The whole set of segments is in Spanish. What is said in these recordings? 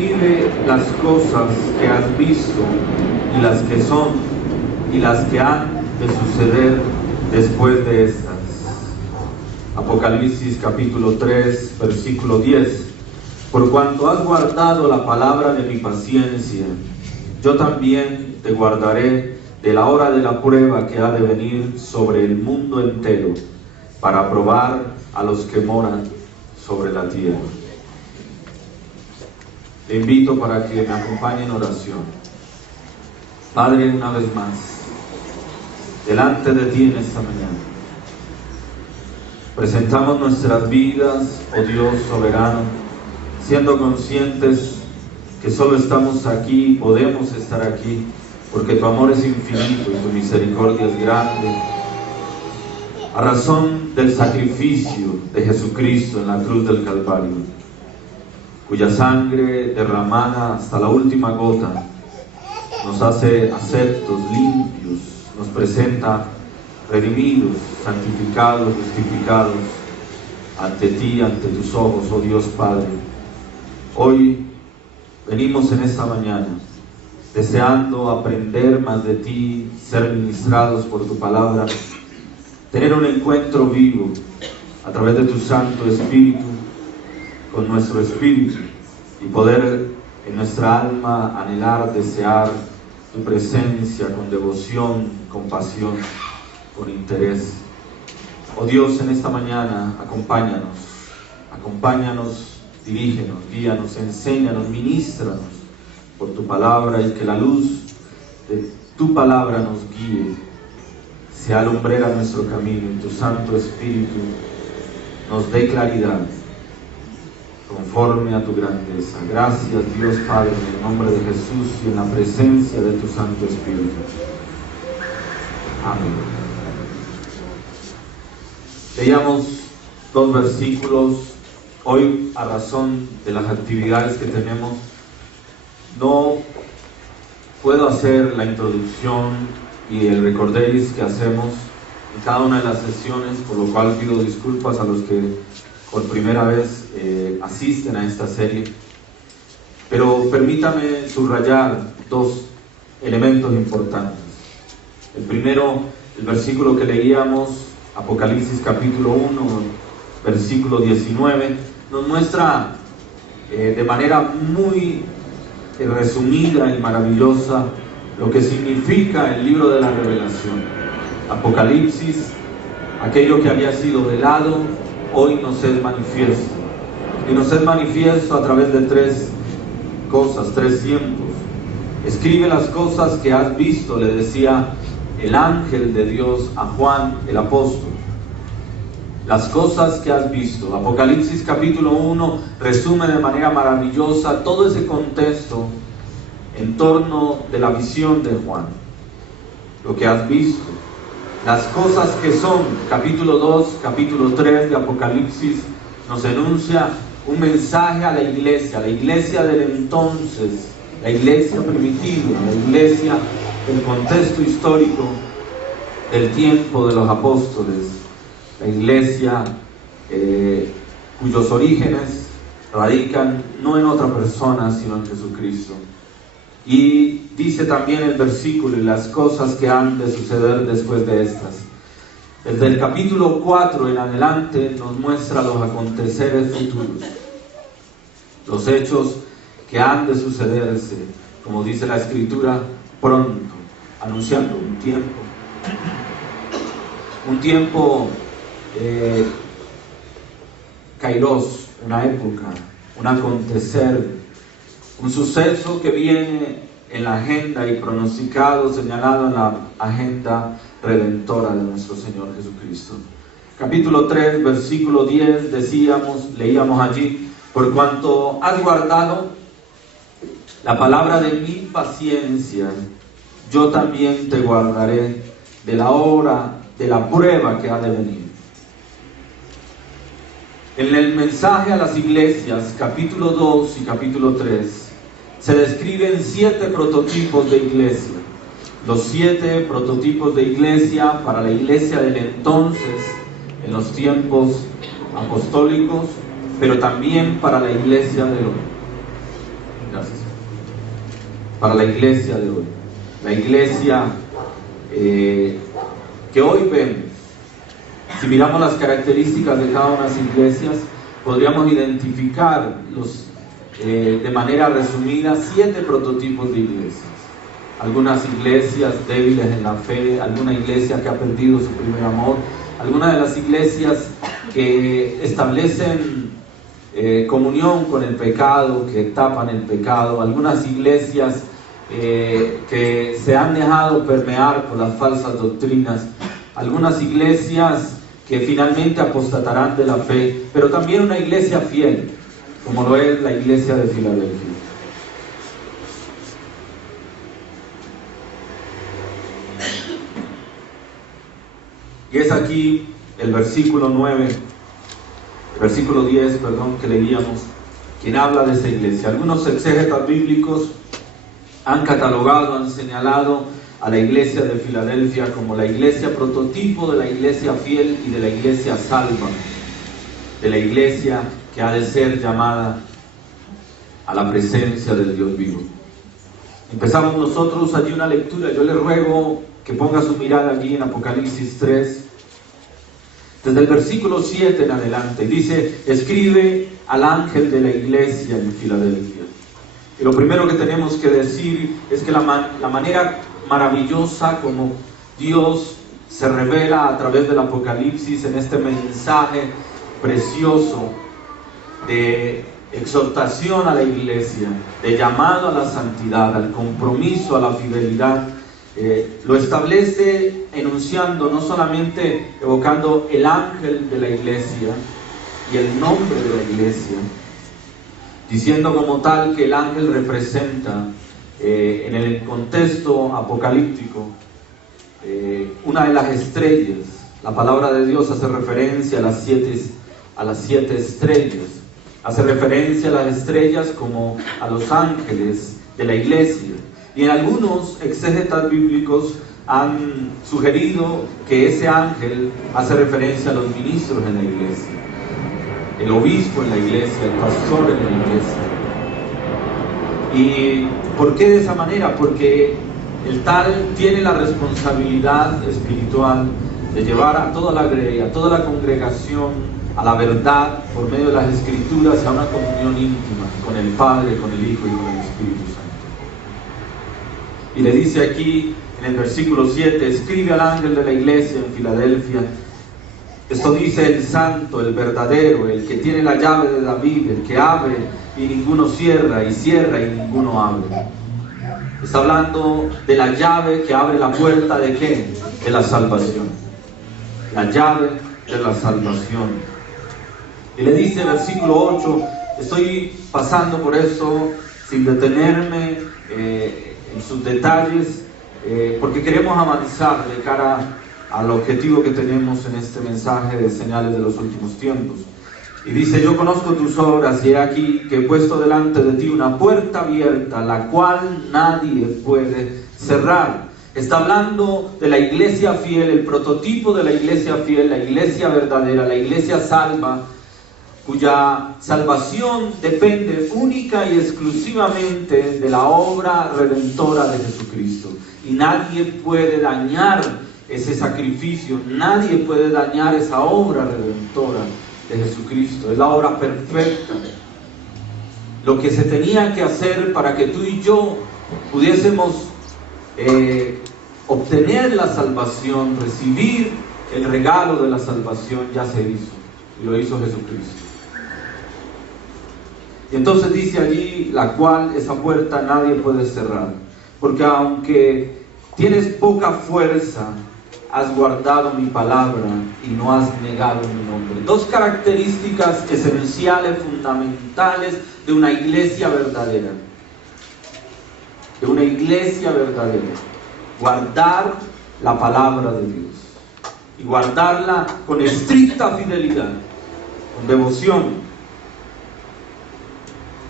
escribe las cosas que has visto y las que son y las que han de suceder después de estas. Apocalipsis capítulo 3, versículo 10. Por cuanto has guardado la palabra de mi paciencia, yo también te guardaré de la hora de la prueba que ha de venir sobre el mundo entero, para probar a los que moran sobre la tierra. Te invito para que me acompañe en oración. Padre, una vez más, delante de ti en esta mañana, presentamos nuestras vidas, oh Dios soberano, siendo conscientes que solo estamos aquí y podemos estar aquí porque tu amor es infinito y tu misericordia es grande, a razón del sacrificio de Jesucristo en la cruz del Calvario, cuya sangre derramada hasta la última gota nos hace aceptos, limpios, nos presenta redimidos, santificados, justificados ante ti, ante tus ojos, oh Dios Padre. Hoy venimos en esta mañana deseando aprender más de ti, ser ministrados por tu palabra, tener un encuentro vivo a través de tu Santo Espíritu con nuestro espíritu y poder en nuestra alma anhelar, desear tu presencia con devoción, con pasión, con interés. Oh Dios, en esta mañana acompáñanos, dirígenos, guíanos, enséñanos, ministranos por tu palabra, y que la luz de tu palabra nos guíe, sea lumbrera nuestro camino, y tu Santo Espíritu nos dé claridad conforme a tu grandeza. Gracias, Dios Padre, en el nombre de Jesús y en la presencia de tu Santo Espíritu. Amén. Leíamos 2 versículos. Hoy, a razón de las actividades que tenemos, no puedo hacer la introducción y el recordéis que hacemos en cada una de las sesiones, por lo cual pido disculpas a los que por primera vez asisten a esta serie. Pero permítame subrayar 2 elementos importantes. El primero, el versículo que leíamos, Apocalipsis capítulo 1, versículo 19, nos muestra de manera muy resumida y maravillosa lo que significa el libro de la Revelación. Apocalipsis, aquello que había sido velado, hoy nos es manifiesto. Y nos es manifiesto a través de 3 cosas, 3 tiempos. Escribe las cosas que has visto, le decía el ángel de Dios a Juan el apóstol. Las cosas que has visto. Apocalipsis capítulo 1 resume de manera maravillosa todo ese contexto en torno de la visión de Juan. Lo que has visto. Las cosas que son. Capítulo 2, capítulo 3 de Apocalipsis nos enuncia un mensaje a la iglesia del entonces, la iglesia primitiva, la iglesia del contexto histórico del tiempo de los apóstoles, la iglesia cuyos orígenes radican no en otra persona sino en Jesucristo. Y dice también el versículo, y las cosas que han de suceder después de estas. Desde el capítulo 4 en adelante nos muestra los aconteceres futuros, los hechos que han de sucederse, como dice la Escritura, pronto, anunciando un tiempo kairos, una época, un acontecer, un suceso que viene en la agenda y pronosticado, señalado en la agenda redentora de nuestro Señor Jesucristo. Capítulo 3, versículo 10, leíamos allí: por cuanto has guardado la palabra de mi paciencia, yo también te guardaré de la hora de la prueba que ha de venir. En el mensaje a las iglesias, capítulo 2 y capítulo 3, se describen 7 prototipos de iglesia. Los 7 prototipos de iglesia para la iglesia del entonces, en los tiempos apostólicos, pero también para la iglesia de hoy. para la iglesia de hoy. La iglesia que hoy vemos. Si miramos las características de cada una de las iglesias, podríamos identificar de manera resumida 7 prototipos de iglesias. Algunas iglesias débiles en la fe, alguna iglesia que ha perdido su primer amor, algunas de las iglesias que establecen comunión con el pecado, que tapan el pecado, algunas iglesias que se han dejado permear por las falsas doctrinas, algunas iglesias que finalmente apostatarán de la fe, pero también una iglesia fiel, como lo es la iglesia de Filadelfia. Y es aquí el versículo 10, que leíamos, quien habla de esa iglesia. Algunos exégetas bíblicos han catalogado, han señalado a la iglesia de Filadelfia como la iglesia prototipo de la iglesia fiel y de la iglesia salva, de la iglesia que ha de ser llamada a la presencia del Dios vivo. Empezamos nosotros allí una lectura. Yo le ruego que ponga su mirada allí en Apocalipsis 3, desde el versículo 7 en adelante. Dice: escribe al ángel de la iglesia en Filadelfia. Y lo primero que tenemos que decir es que la manera maravillosa como Dios se revela a través del Apocalipsis en este mensaje precioso de exhortación a la iglesia, de llamado a la santidad, al compromiso, a la fidelidad, lo establece enunciando, no solamente evocando el ángel de la iglesia y el nombre de la iglesia, diciendo como tal que el ángel representa en el contexto apocalíptico una de las estrellas. La palabra de Dios hace referencia a las siete estrellas, hace referencia a las estrellas como a los ángeles de la iglesia. Y en algunos exégetas bíblicos han sugerido que ese ángel hace referencia a los ministros en la iglesia, el obispo en la iglesia, el pastor en la iglesia. ¿Y por qué de esa manera? Porque el tal tiene la responsabilidad espiritual de llevar a toda la grey, a toda la congregación, a la verdad por medio de las Escrituras, a una comunión íntima con el Padre, con el Hijo y con el Espíritu Santo. Y le dice aquí en el versículo 7: escribe al ángel de la iglesia en Filadelfia. Esto dice el santo, el verdadero, el que tiene la llave de David, el que abre y ninguno cierra, y cierra y ninguno abre. Está hablando de la llave que abre la puerta ¿de qué? De la salvación. La llave de la salvación. Y le dice versículo 8, estoy pasando por eso sin detenerme en sus detalles, porque queremos avanzar de cara al objetivo que tenemos en este mensaje de señales de los últimos tiempos. Y dice: yo conozco tus obras, y he aquí que he puesto delante de ti una puerta abierta, la cual nadie puede cerrar. Está hablando de la iglesia fiel, el prototipo de la iglesia fiel, la iglesia verdadera, la iglesia salva, cuya salvación depende única y exclusivamente de la obra redentora de Jesucristo. Y nadie puede dañar ese sacrificio, nadie puede dañar esa obra redentora de Jesucristo. Es la obra perfecta. Lo que se tenía que hacer para que tú y yo pudiésemos obtener la salvación, recibir el regalo de la salvación, ya se hizo, y lo hizo Jesucristo. Y entonces dice allí, la cual esa puerta nadie puede cerrar, porque aunque tienes poca fuerza, has guardado mi palabra y no has negado mi nombre. Dos características esenciales, fundamentales de una iglesia verdadera. De una iglesia verdadera. Guardar la palabra de Dios. Y guardarla con estricta fidelidad, con devoción,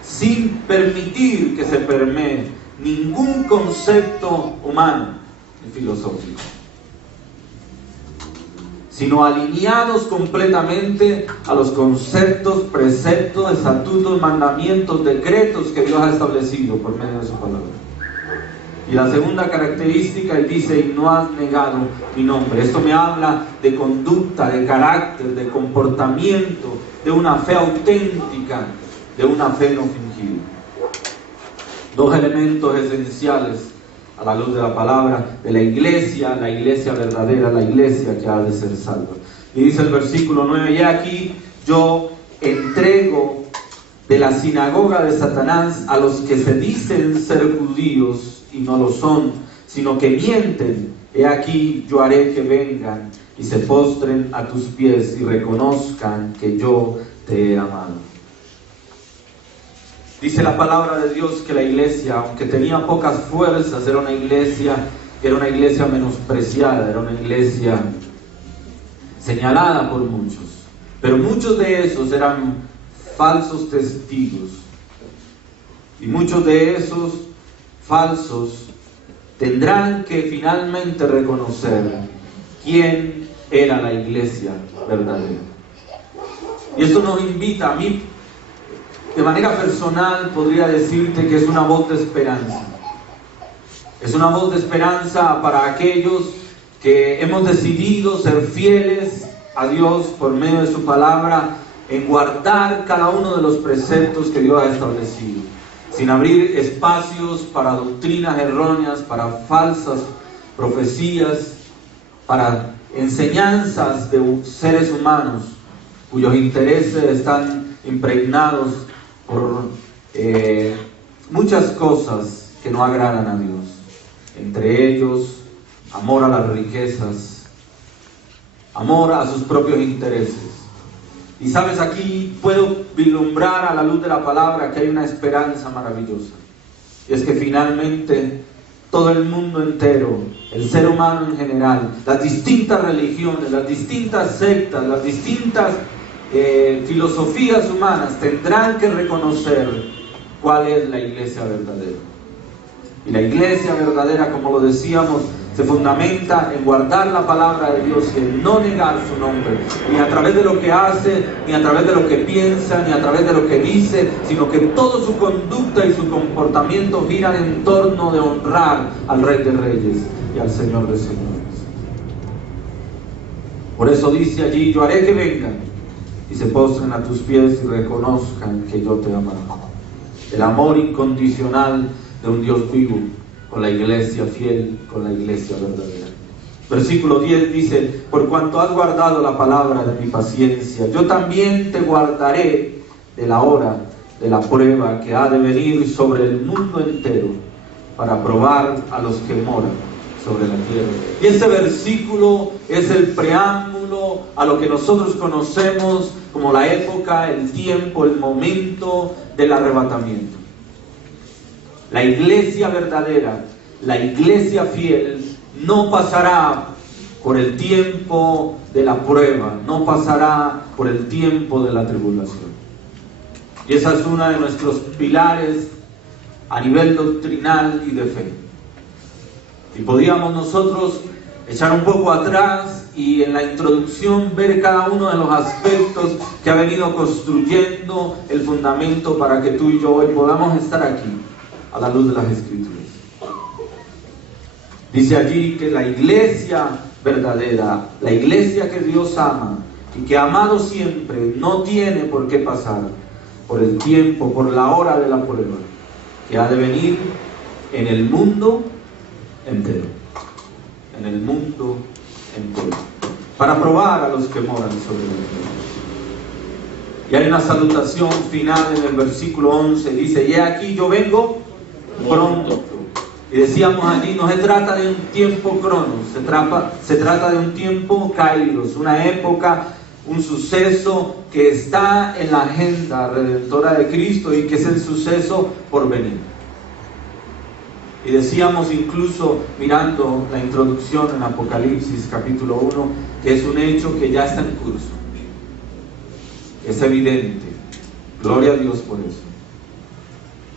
sin permitir que se permee ningún concepto humano y filosófico, sino alineados completamente a los conceptos, preceptos, estatutos, mandamientos, decretos que Dios ha establecido por medio de su palabra. Y la segunda característica, él dice, y no has negado mi nombre. Esto me habla de conducta, de carácter, de comportamiento, de una fe auténtica, de una fe no fingida. Dos elementos esenciales a la luz de la palabra de la iglesia verdadera, la iglesia que ha de ser salva. Y dice el versículo 9, y aquí yo entrego de la sinagoga de Satanás a los que se dicen ser judíos y no lo son, sino que mienten. He aquí yo haré que vengan y se postren a tus pies y reconozcan que yo te he amado. Dice la palabra de Dios que la iglesia, aunque tenía pocas fuerzas, era una iglesia menospreciada, era una iglesia señalada por muchos. Pero muchos de esos eran falsos testigos. Y muchos de esos falsos tendrán que finalmente reconocer quién era la iglesia verdadera. Y esto nos invita, a mí de manera personal podría decirte que es una voz de esperanza. Es una voz de esperanza para aquellos que hemos decidido ser fieles a Dios por medio de su palabra, en guardar cada uno de los preceptos que Dios ha establecido, sin abrir espacios para doctrinas erróneas, para falsas profecías, para enseñanzas de seres humanos cuyos intereses están impregnados por muchas cosas que no agradan a Dios, entre ellos amor a las riquezas, amor a sus propios intereses. Y sabes, aquí puedo vislumbrar a la luz de la palabra que hay una esperanza maravillosa, y es que finalmente todo el mundo entero, el ser humano en general, las distintas religiones, las distintas sectas, las distintas filosofías humanas tendrán que reconocer cuál es la iglesia verdadera. Y la iglesia verdadera, como lo decíamos, se fundamenta en guardar la palabra de Dios y en no negar su nombre, ni a través de lo que hace, ni a través de lo que piensa, ni a través de lo que dice, sino que toda su conducta y su comportamiento giran en torno de honrar al Rey de Reyes y al Señor de Señores. Por eso dice allí, yo haré que vengan y se postren a tus pies y reconozcan que yo te amo. El amor incondicional de un Dios vivo con la iglesia fiel, con la iglesia verdadera. Versículo 10 dice, por cuanto has guardado la palabra de mi paciencia, yo también te guardaré de la hora de la prueba que ha de venir sobre el mundo entero para probar a los que moran sobre la tierra. Y este versículo es el preámbulo a lo que nosotros conocemos como la época, el tiempo, el momento del arrebatamiento. La iglesia verdadera, la iglesia fiel, no pasará por el tiempo de la prueba, no pasará por el tiempo de la tribulación. Y esa es una de nuestros pilares a nivel doctrinal y de fe. Y podíamos nosotros echar un poco atrás y en la introducción ver cada uno de los aspectos que ha venido construyendo el fundamento para que tú y yo hoy podamos estar aquí a la luz de las Escrituras. Dice allí que la iglesia verdadera, la iglesia que Dios ama y que ha amado siempre, no tiene por qué pasar por el tiempo, por la hora de la prueba que ha de venir en el mundo entero. En el mundo entero. Para probar a los que moran sobre la tierra. Y hay una salutación final en el versículo 11. Dice, y aquí yo vengo pronto. Y decíamos allí, no se trata de un tiempo cronos, se trata de un tiempo kairos, una época, un suceso que está en la agenda redentora de Cristo y que es el suceso por venir. Y decíamos incluso, mirando la introducción en Apocalipsis capítulo 1, que es un hecho que ya está en curso. Es evidente. Gloria a Dios por eso.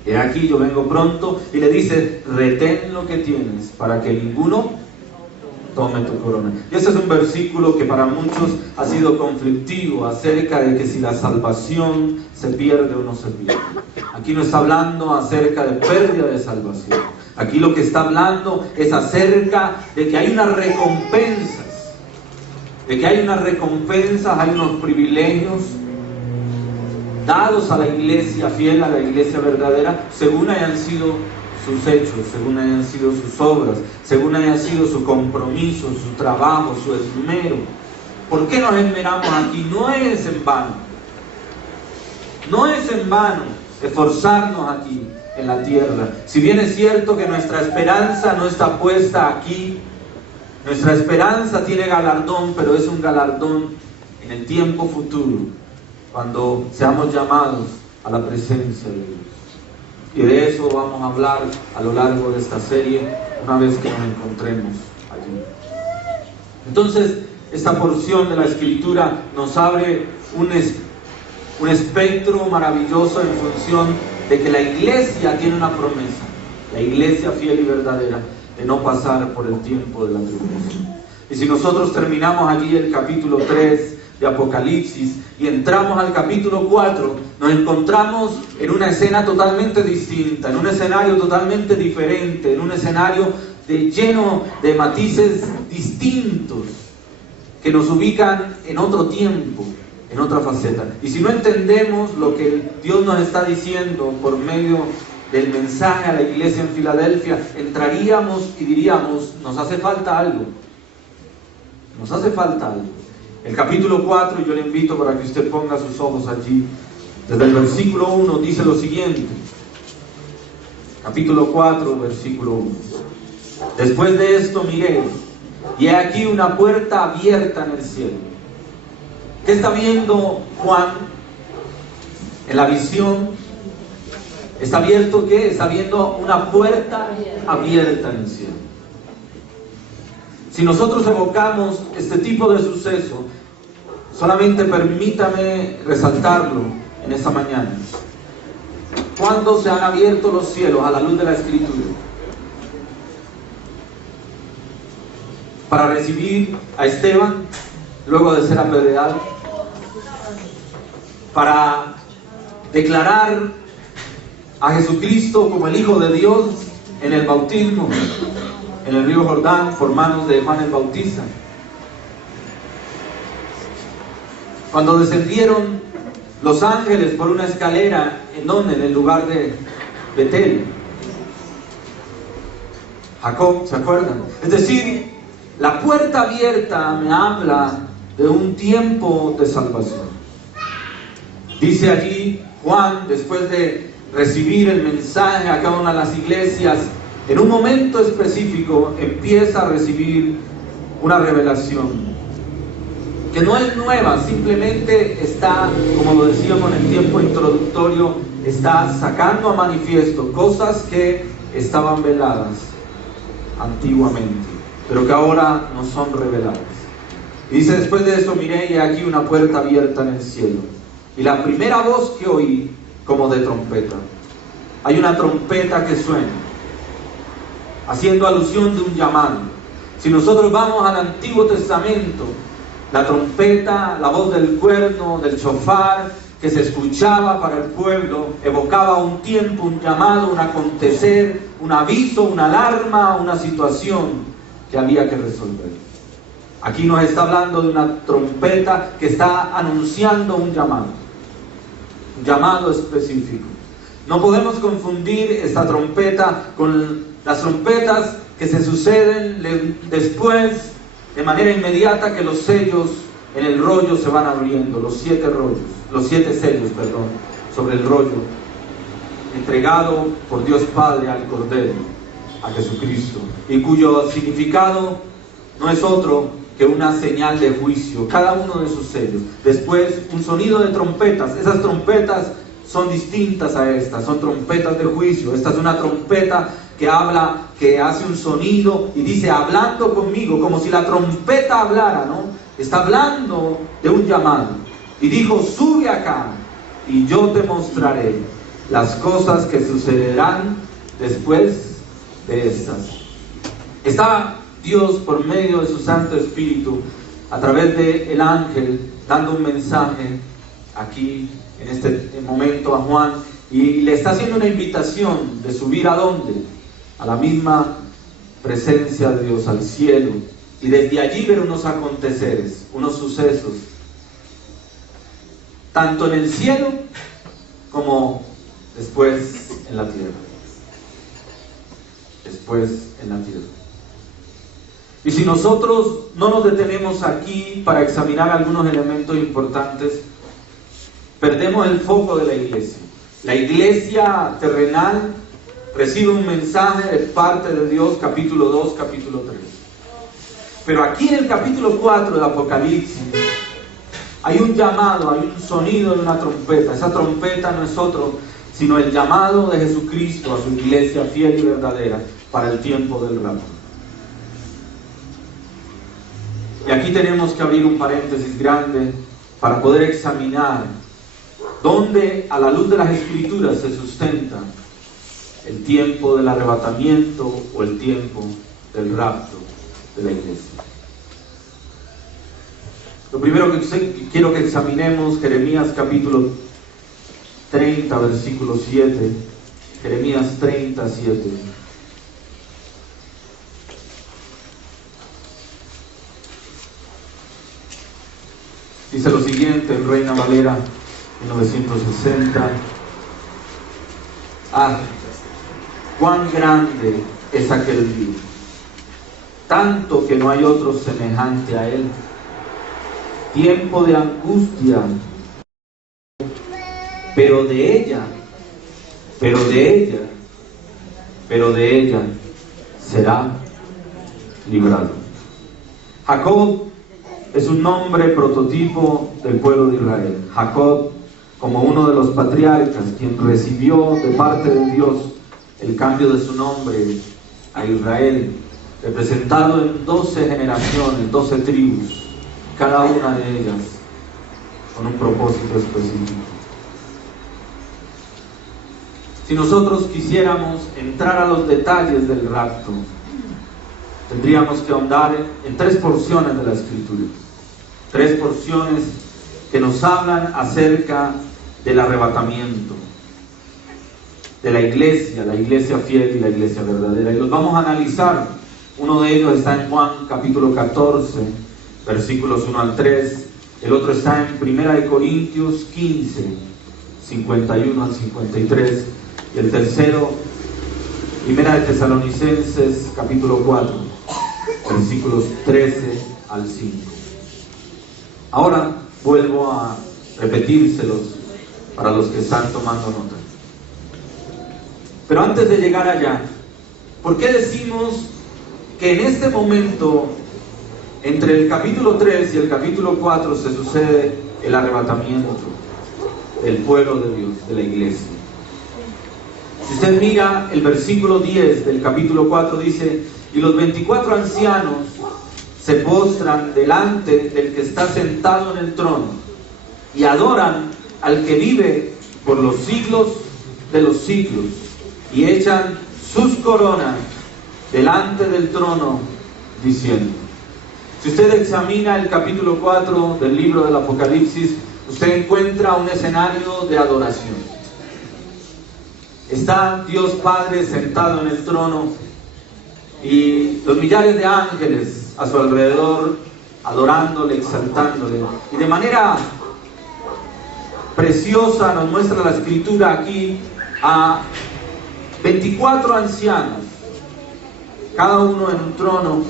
Y aquí yo vengo pronto, y le dice, retén lo que tienes para que ninguno tome tu corona. Y este es un versículo que para muchos ha sido conflictivo acerca de que si la salvación se pierde o no se pierde. Aquí no está hablando acerca de pérdida de salvación, Aquí lo que está hablando es acerca de que hay unas recompensas, hay unos privilegios dados a la iglesia fiel, a la iglesia verdadera, según hayan sido sus hechos, según hayan sido sus obras, según haya sido su compromiso, su trabajo, su esmero. ¿Por qué nos esmeramos aquí? No es en vano. No es en vano esforzarnos aquí en la tierra. Si bien es cierto que nuestra esperanza no está puesta aquí, nuestra esperanza tiene galardón, pero es un galardón en el tiempo futuro, cuando seamos llamados a la presencia de Dios. Y de eso vamos a hablar a lo largo de esta serie, una vez que nos encontremos allí. Entonces, esta porción de la Escritura nos abre un espectro maravilloso en función de que la iglesia tiene una promesa, la iglesia fiel y verdadera, de no pasar por el tiempo de la tribulación. Y si nosotros terminamos allí el capítulo 3 de Apocalipsis y entramos al capítulo 4, nos encontramos en una escena totalmente distinta, en un escenario totalmente diferente, en un escenario lleno de matices distintos que nos ubican en otro tiempo, en otra faceta. Y si no entendemos lo que Dios nos está diciendo por medio del mensaje a la iglesia en Filadelfia, entraríamos y diríamos: nos hace falta algo. Nos hace falta algo. El capítulo 4, yo le invito para que usted ponga sus ojos allí. Desde el versículo 1 dice lo siguiente. Capítulo 4, versículo 1. Después de esto miré, y he aquí una puerta abierta en el cielo. ¿Qué está viendo Juan en la visión? ¿Está abierto qué? Está viendo una puerta abierta en el cielo. Si nosotros evocamos este tipo de suceso, solamente permítame resaltarlo en esta mañana. ¿Cuándo se han abierto los cielos a la luz de la Escritura? Para recibir a Esteban, luego de ser apedreado, para declarar a Jesucristo como el Hijo de Dios en el bautismo, en el río Jordán, por manos de Juan el Bautista. Cuando descendieron los ángeles por una escalera, ¿en dónde? En el lugar de Betel. Jacob, ¿se acuerdan? Es decir, la puerta abierta me habla de un tiempo de salvación. Dice allí Juan, después de recibir el mensaje a cada una de las iglesias, en un momento específico empieza a recibir una revelación que no es nueva, simplemente está, como lo decíamos en el tiempo introductorio, está sacando a manifiesto cosas que estaban veladas antiguamente, pero que ahora no son reveladas. Y dice: después de esto miré, y aquí una puerta abierta en el cielo, y la primera voz que oí como de trompeta. Hay una trompeta que suena, haciendo alusión de un llamado. Si nosotros vamos al Antiguo Testamento, la trompeta, la voz del cuerno, del shofar, que se escuchaba para el pueblo, evocaba un tiempo, un llamado, un acontecer, un aviso, una alarma, una situación que había que resolver. Aquí nos está hablando de una trompeta que está anunciando un llamado específico. No podemos confundir esta trompeta con las trompetas que se suceden después, de manera inmediata, que los sellos en el rollo se van abriendo, los 7 sellos, sobre el rollo, entregado por Dios Padre al Cordero, a Jesucristo, y cuyo significado no es otro que una señal de juicio, cada uno de sus sellos. Después, un sonido de trompetas. Esas trompetas son distintas a estas, son trompetas de juicio. Esta es una trompeta que habla, que hace un sonido y dice: hablando conmigo, como si la trompeta hablara, ¿no? Está hablando de un llamado. Y dijo: sube acá y yo te mostraré las cosas que sucederán después de estas. Está Dios, por medio de su Santo Espíritu, a través del ángel, dando un mensaje aquí en este momento a Juan, y le está haciendo una invitación de subir ¿a dónde? a la misma presencia de Dios, al cielo, y desde allí ver unos aconteceres, unos sucesos, tanto en el cielo como después en la tierra. Después en la tierra. Y si nosotros no nos detenemos aquí para examinar algunos elementos importantes, perdemos el foco de la iglesia. La iglesia terrenal recibe un mensaje de parte de Dios, capítulo 2, capítulo 3. Pero aquí en el capítulo 4 del Apocalipsis hay un llamado, hay un sonido de una trompeta. Esa trompeta no es otro sino el llamado de Jesucristo a su iglesia fiel y verdadera para el tiempo del rapto. Y aquí tenemos que abrir un paréntesis grande para poder examinar dónde, a la luz de las Escrituras, se sustenta el tiempo del arrebatamiento o el tiempo del rapto de la iglesia. Lo primero que quiero que examinemos, Jeremías capítulo 30, versículo 7. Jeremías 30, 7. Dice lo siguiente en Reina Valera 1960. Ah, cuán grande es aquel día, tanto que no hay otro semejante a él. Tiempo de angustia, pero de ella será librado. Jacob es un nombre prototipo del pueblo de Israel. Jacob, como uno de los patriarcas, quien recibió de parte de Dios el cambio de su nombre a Israel, representado en 12 generaciones, 12 tribus, cada una de ellas con un propósito específico. Si nosotros quisiéramos entrar a los detalles del rapto, tendríamos que ahondar en 3 porciones de la Escritura. 3 porciones que nos hablan acerca del arrebatamiento de la iglesia fiel y la iglesia verdadera. Y los vamos a analizar. Uno de ellos está en Juan capítulo 14, versículos 1 al 3. El otro está en 1 Corintios 15, 51 al 53. Y el tercero, 1 Tesalonicenses capítulo 4, versículos 13 al 5. Ahora vuelvo a repetírselos para los que están tomando nota. Pero antes de llegar allá, ¿por qué decimos que en este momento, entre el capítulo 3 y el capítulo 4, se sucede el arrebatamiento del pueblo de Dios, de la iglesia? Si usted mira el versículo 10 del capítulo 4, dice: y los 24 ancianos se postran delante del que está sentado en el trono y adoran al que vive por los siglos de los siglos, y echan sus coronas delante del trono, diciendo. Si usted examina el capítulo 4 del libro del Apocalipsis, usted encuentra un escenario de adoración. Está Dios Padre sentado en el trono y los millares de ángeles a su alrededor, adorándole, exaltándole. Y de manera preciosa nos muestra la Escritura aquí a 24 ancianos, cada uno en un trono,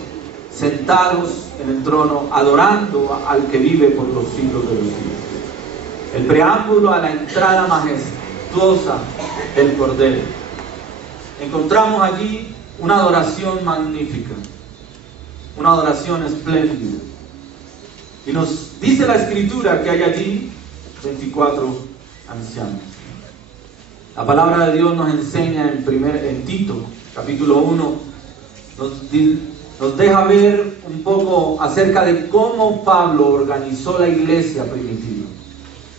sentados en el trono, adorando al que vive por los siglos de los siglos. El preámbulo a la entrada majestuosa del Cordero. Encontramos allí una adoración magnífica, una adoración espléndida. Y nos dice la Escritura que hay allí 24 ancianos. La palabra de Dios nos enseña en Tito, capítulo 1, nos deja ver un poco acerca de cómo Pablo organizó la iglesia primitiva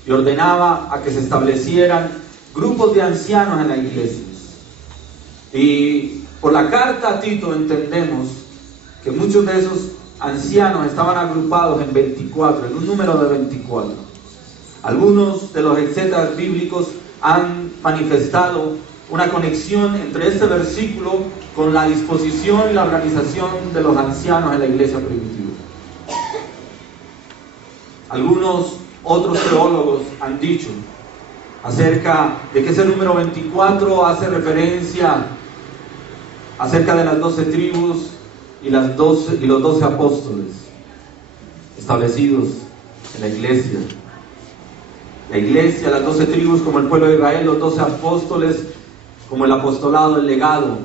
y ordenaba a que se establecieran grupos de ancianos en la iglesia. Y por la carta a Tito entendemos que muchos de esos ancianos estaban agrupados en 24, en un número de 24. Algunos de los exegetas bíblicos han manifestado una conexión entre este versículo con la disposición y la organización de los ancianos en la iglesia primitiva. Algunos otros teólogos han dicho acerca de que ese número 24 hace referencia acerca de las 12 tribus y los 12 apóstoles establecidos en la iglesia. La iglesia, las 12 tribus como el pueblo de Israel, los 12 apóstoles como el apostolado, el legado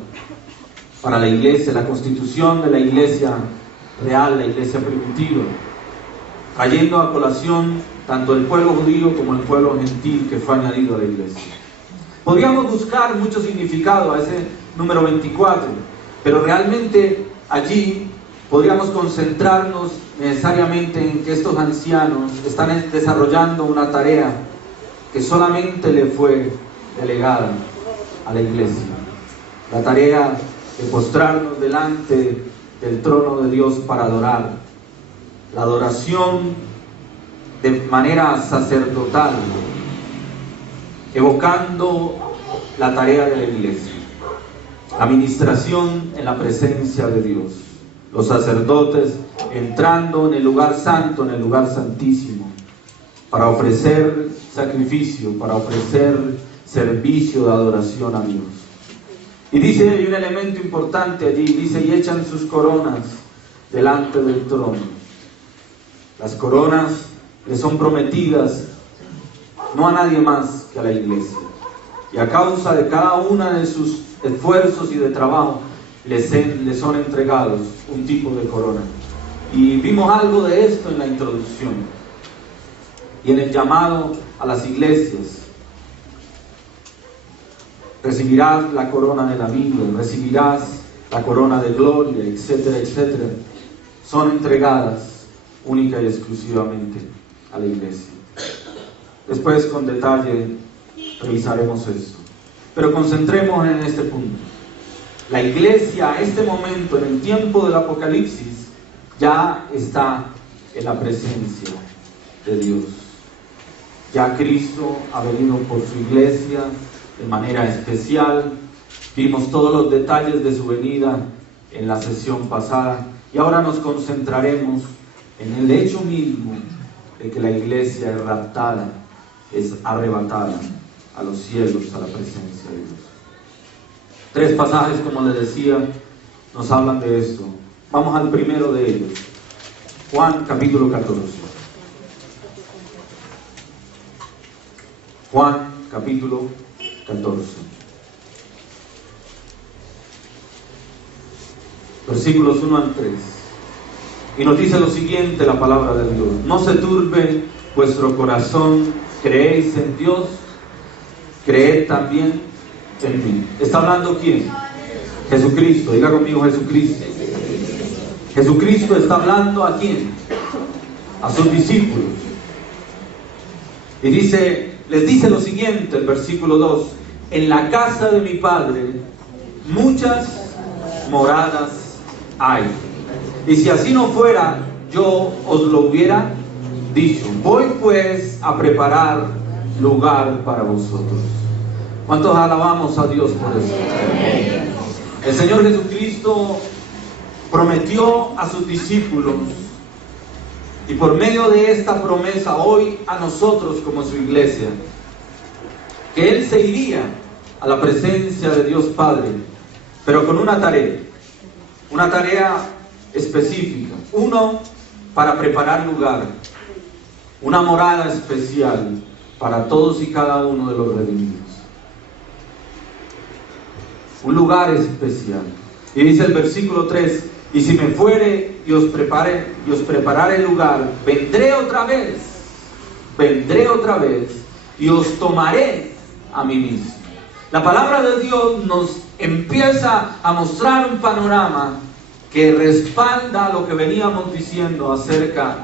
para la iglesia, la constitución de la iglesia real, la iglesia primitiva, trayendo a colación tanto el pueblo judío como el pueblo gentil que fue añadido a la iglesia. Podríamos buscar mucho significado a ese número 24, pero realmente allí podríamos concentrarnos necesariamente en que estos ancianos están desarrollando una tarea que solamente le fue delegada a la iglesia, la tarea de postrarnos delante del trono de Dios para adorar, la adoración de manera sacerdotal, evocando la tarea de la iglesia, la ministración en la presencia de Dios, los sacerdotes entrando en el lugar santo, en el lugar santísimo, para ofrecer sacrificio, para ofrecer servicio de adoración a Dios. Y dice, hay un elemento importante allí, dice, y echan sus coronas delante del trono. Las coronas le son prometidas no a nadie más que a la iglesia. Y a causa de cada una de sus esfuerzos y de trabajo, les son entregados un tipo de corona. Y vimos algo de esto en la introducción y en el llamado a las iglesias. Recibirás la corona de la vida, recibirás la corona de gloria, etcétera, etcétera. Son entregadas única y exclusivamente a la iglesia. Después con detalle revisaremos esto, pero concentremos en este punto. La iglesia a este momento, en el tiempo del Apocalipsis, ya está en la presencia de Dios. Ya Cristo ha venido por su iglesia de manera especial. Vimos todos los detalles de su venida en la sesión pasada y ahora nos concentraremos en el hecho mismo de que la iglesia es raptada, es arrebatada a los cielos, a la presencia de Dios. 3 pasajes, como les decía, nos hablan de esto. Vamos al primero de ellos, Juan capítulo 14. Juan capítulo 14. Versículos 1 al 3. Y nos dice lo siguiente la palabra de Dios: no se turbe vuestro corazón, creéis en Dios, creed también en mí. ¿Está hablando quién? Jesucristo. Diga conmigo, Jesucristo. Jesucristo está hablando ¿a quién? A sus discípulos. Y les dice lo siguiente, el versículo 2: en la casa de mi Padre muchas moradas hay. Y si así no fuera, yo os lo hubiera dicho. Voy pues a preparar lugar para vosotros. ¿Cuántos alabamos a Dios por eso? El Señor Jesucristo prometió a sus discípulos, y por medio de esta promesa hoy a nosotros como su iglesia, que Él se iría a la presencia de Dios Padre, pero con una tarea específica. Uno, para preparar lugar, una morada especial para todos y cada uno de los redimidos. Un lugar especial. Y dice el versículo 3: y si me fuere y os preparare el lugar, vendré otra vez y os tomaré a mí mismo. La palabra de Dios nos empieza a mostrar un panorama que respalda lo que veníamos diciendo acerca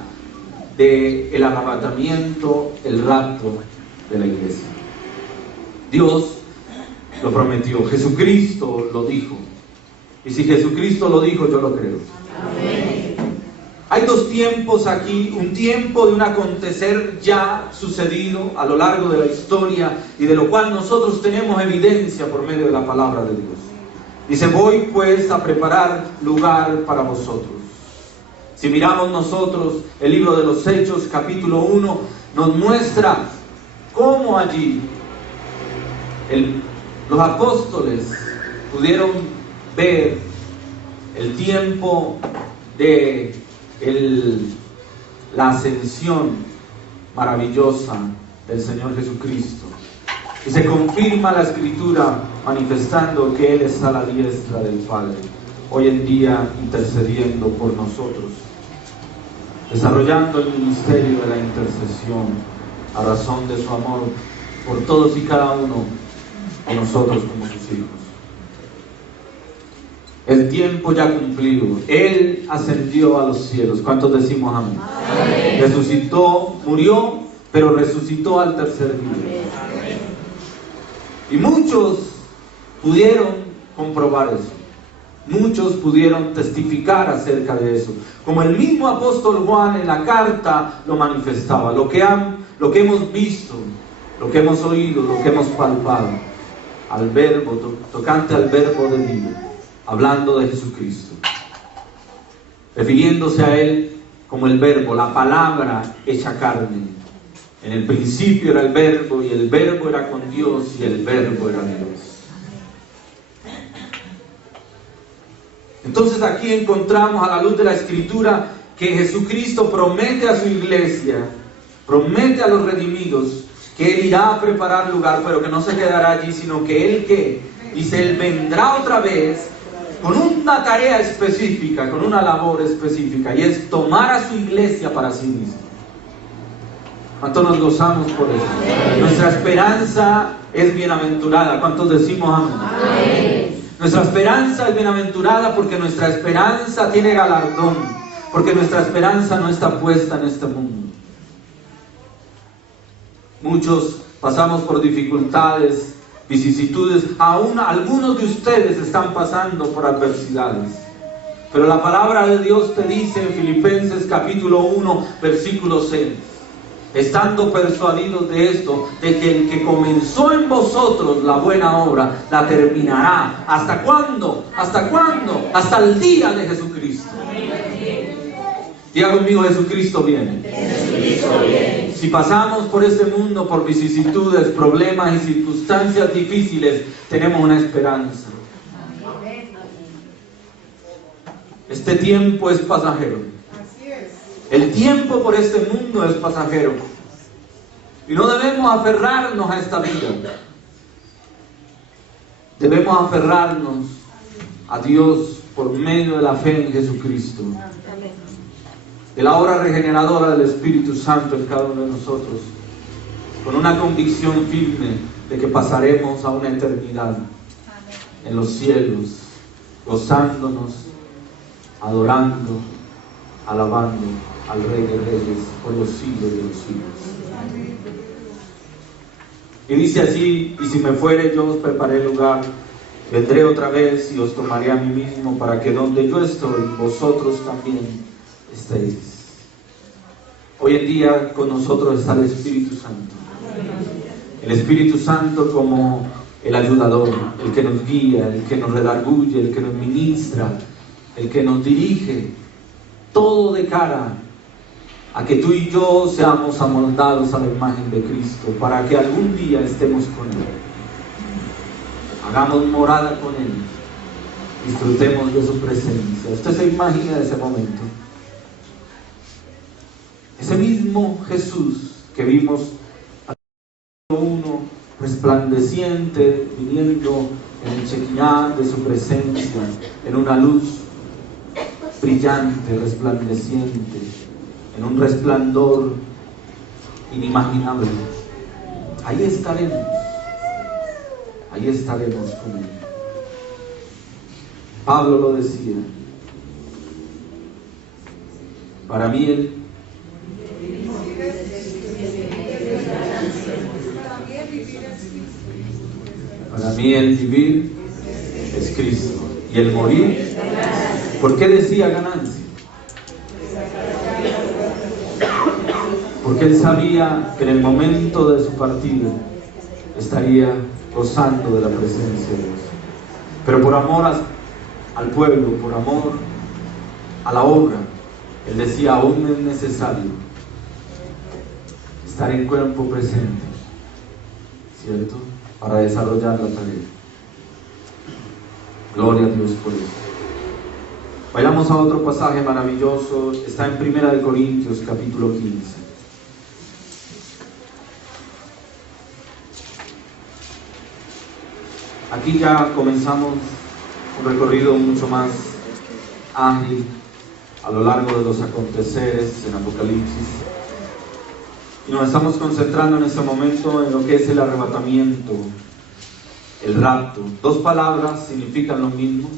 del arrebatamiento, el rapto de la iglesia. Dios lo prometió, Jesucristo lo dijo. Y si Jesucristo lo dijo, yo lo creo. Amén. Hay dos tiempos aquí, un tiempo de un acontecer ya sucedido a lo largo de la historia y de lo cual nosotros tenemos evidencia por medio de la palabra de Dios. Dice, voy pues a preparar lugar para vosotros. Si miramos nosotros el libro de los Hechos, capítulo 1, nos muestra cómo allí los apóstoles pudieron ver el tiempo de la ascensión maravillosa del Señor Jesucristo. Y se confirma la Escritura manifestando que Él está a la diestra del Padre, hoy en día intercediendo por nosotros, desarrollando el ministerio de la intercesión a razón de su amor por todos y cada uno de nosotros como sus hijos. El tiempo ya cumplido. Él ascendió a los cielos. ¿Cuántos decimos amén? Amén. Resucitó, murió, pero resucitó al tercer día. Amén. Y muchos pudieron comprobar eso. Muchos pudieron testificar acerca de eso. Como el mismo apóstol Juan en la carta lo manifestaba. Lo que hemos visto, lo que hemos oído, lo que hemos palpado. Al verbo, tocante al verbo de vida. Hablando de Jesucristo, refiriéndose a Él como el verbo, la palabra hecha carne. En el principio era el verbo, y el verbo era con Dios, y el verbo era Dios. Entonces aquí encontramos a la luz de la Escritura que Jesucristo promete a su iglesia, promete a los redimidos, que Él irá a preparar lugar, pero que no se quedará allí, sino que Él, ¿qué? Dice, Él vendrá otra vez con una tarea específica, con una labor específica, y es tomar a su iglesia para sí mismo. ¿Cuántos nos gozamos por eso? Amén. Nuestra esperanza es bienaventurada. ¿Cuántos decimos amén? Amén? Nuestra esperanza es bienaventurada porque nuestra esperanza tiene galardón, porque nuestra esperanza no está puesta en este mundo. Muchos pasamos por dificultades, vicisitudes, aún algunos de ustedes están pasando por adversidades. Pero la palabra de Dios te dice en Filipenses capítulo 1, versículo 6, estando persuadidos de esto, de que el que comenzó en vosotros la buena obra, la terminará. ¿Hasta cuándo? ¿Hasta cuándo? Hasta el día de Jesucristo. Diga conmigo, Jesucristo viene. Jesucristo viene. Si pasamos por este mundo, por vicisitudes, problemas y circunstancias difíciles, tenemos una esperanza. Este tiempo es pasajero. El tiempo por este mundo es pasajero. Y no debemos aferrarnos a esta vida. Debemos aferrarnos a Dios por medio de la fe en Jesucristo. De la obra regeneradora del Espíritu Santo en cada uno de nosotros, con una convicción firme de que pasaremos a una eternidad en los cielos, gozándonos, adorando, alabando al Rey de Reyes por los siglos de los siglos. Y dice así, y si me fuere yo os preparé lugar, vendré otra vez y os tomaré a mí mismo, para que donde yo estoy, vosotros también estéis. Hoy en día con nosotros está el Espíritu Santo. El Espíritu Santo como el ayudador, el que nos guía, el que nos redarguye, el que nos ministra, el que nos dirige, todo de cara a que tú y yo seamos amoldados a la imagen de Cristo, para que algún día estemos con Él, hagamos morada con Él, disfrutemos de su presencia. Usted se imagina ese momento. Ese mismo Jesús que vimos uno resplandeciente, viniendo en el Shekinah de su presencia, en una luz brillante, resplandeciente, en un resplandor inimaginable. Ahí estaremos con Él. Pablo lo decía, para mí Él el vivir es Cristo y el morir. ¿Por qué decía ganancia? porque él sabía que en el momento de su partida estaría gozando de la presencia de Dios. Pero por amor al pueblo, por amor a la obra, él decía: aún es necesario estar en cuerpo presente, ¿cierto?, para desarrollar la tarea. Gloria a Dios por eso. Vayamos a otro pasaje maravilloso, está en 1 Corintios capítulo 15. Aquí ya comenzamos un recorrido mucho más ágil a lo largo de los aconteceres en Apocalipsis, y nos estamos concentrando en este momento en lo que es el arrebatamiento, el rapto. Dos palabras significan lo mismo.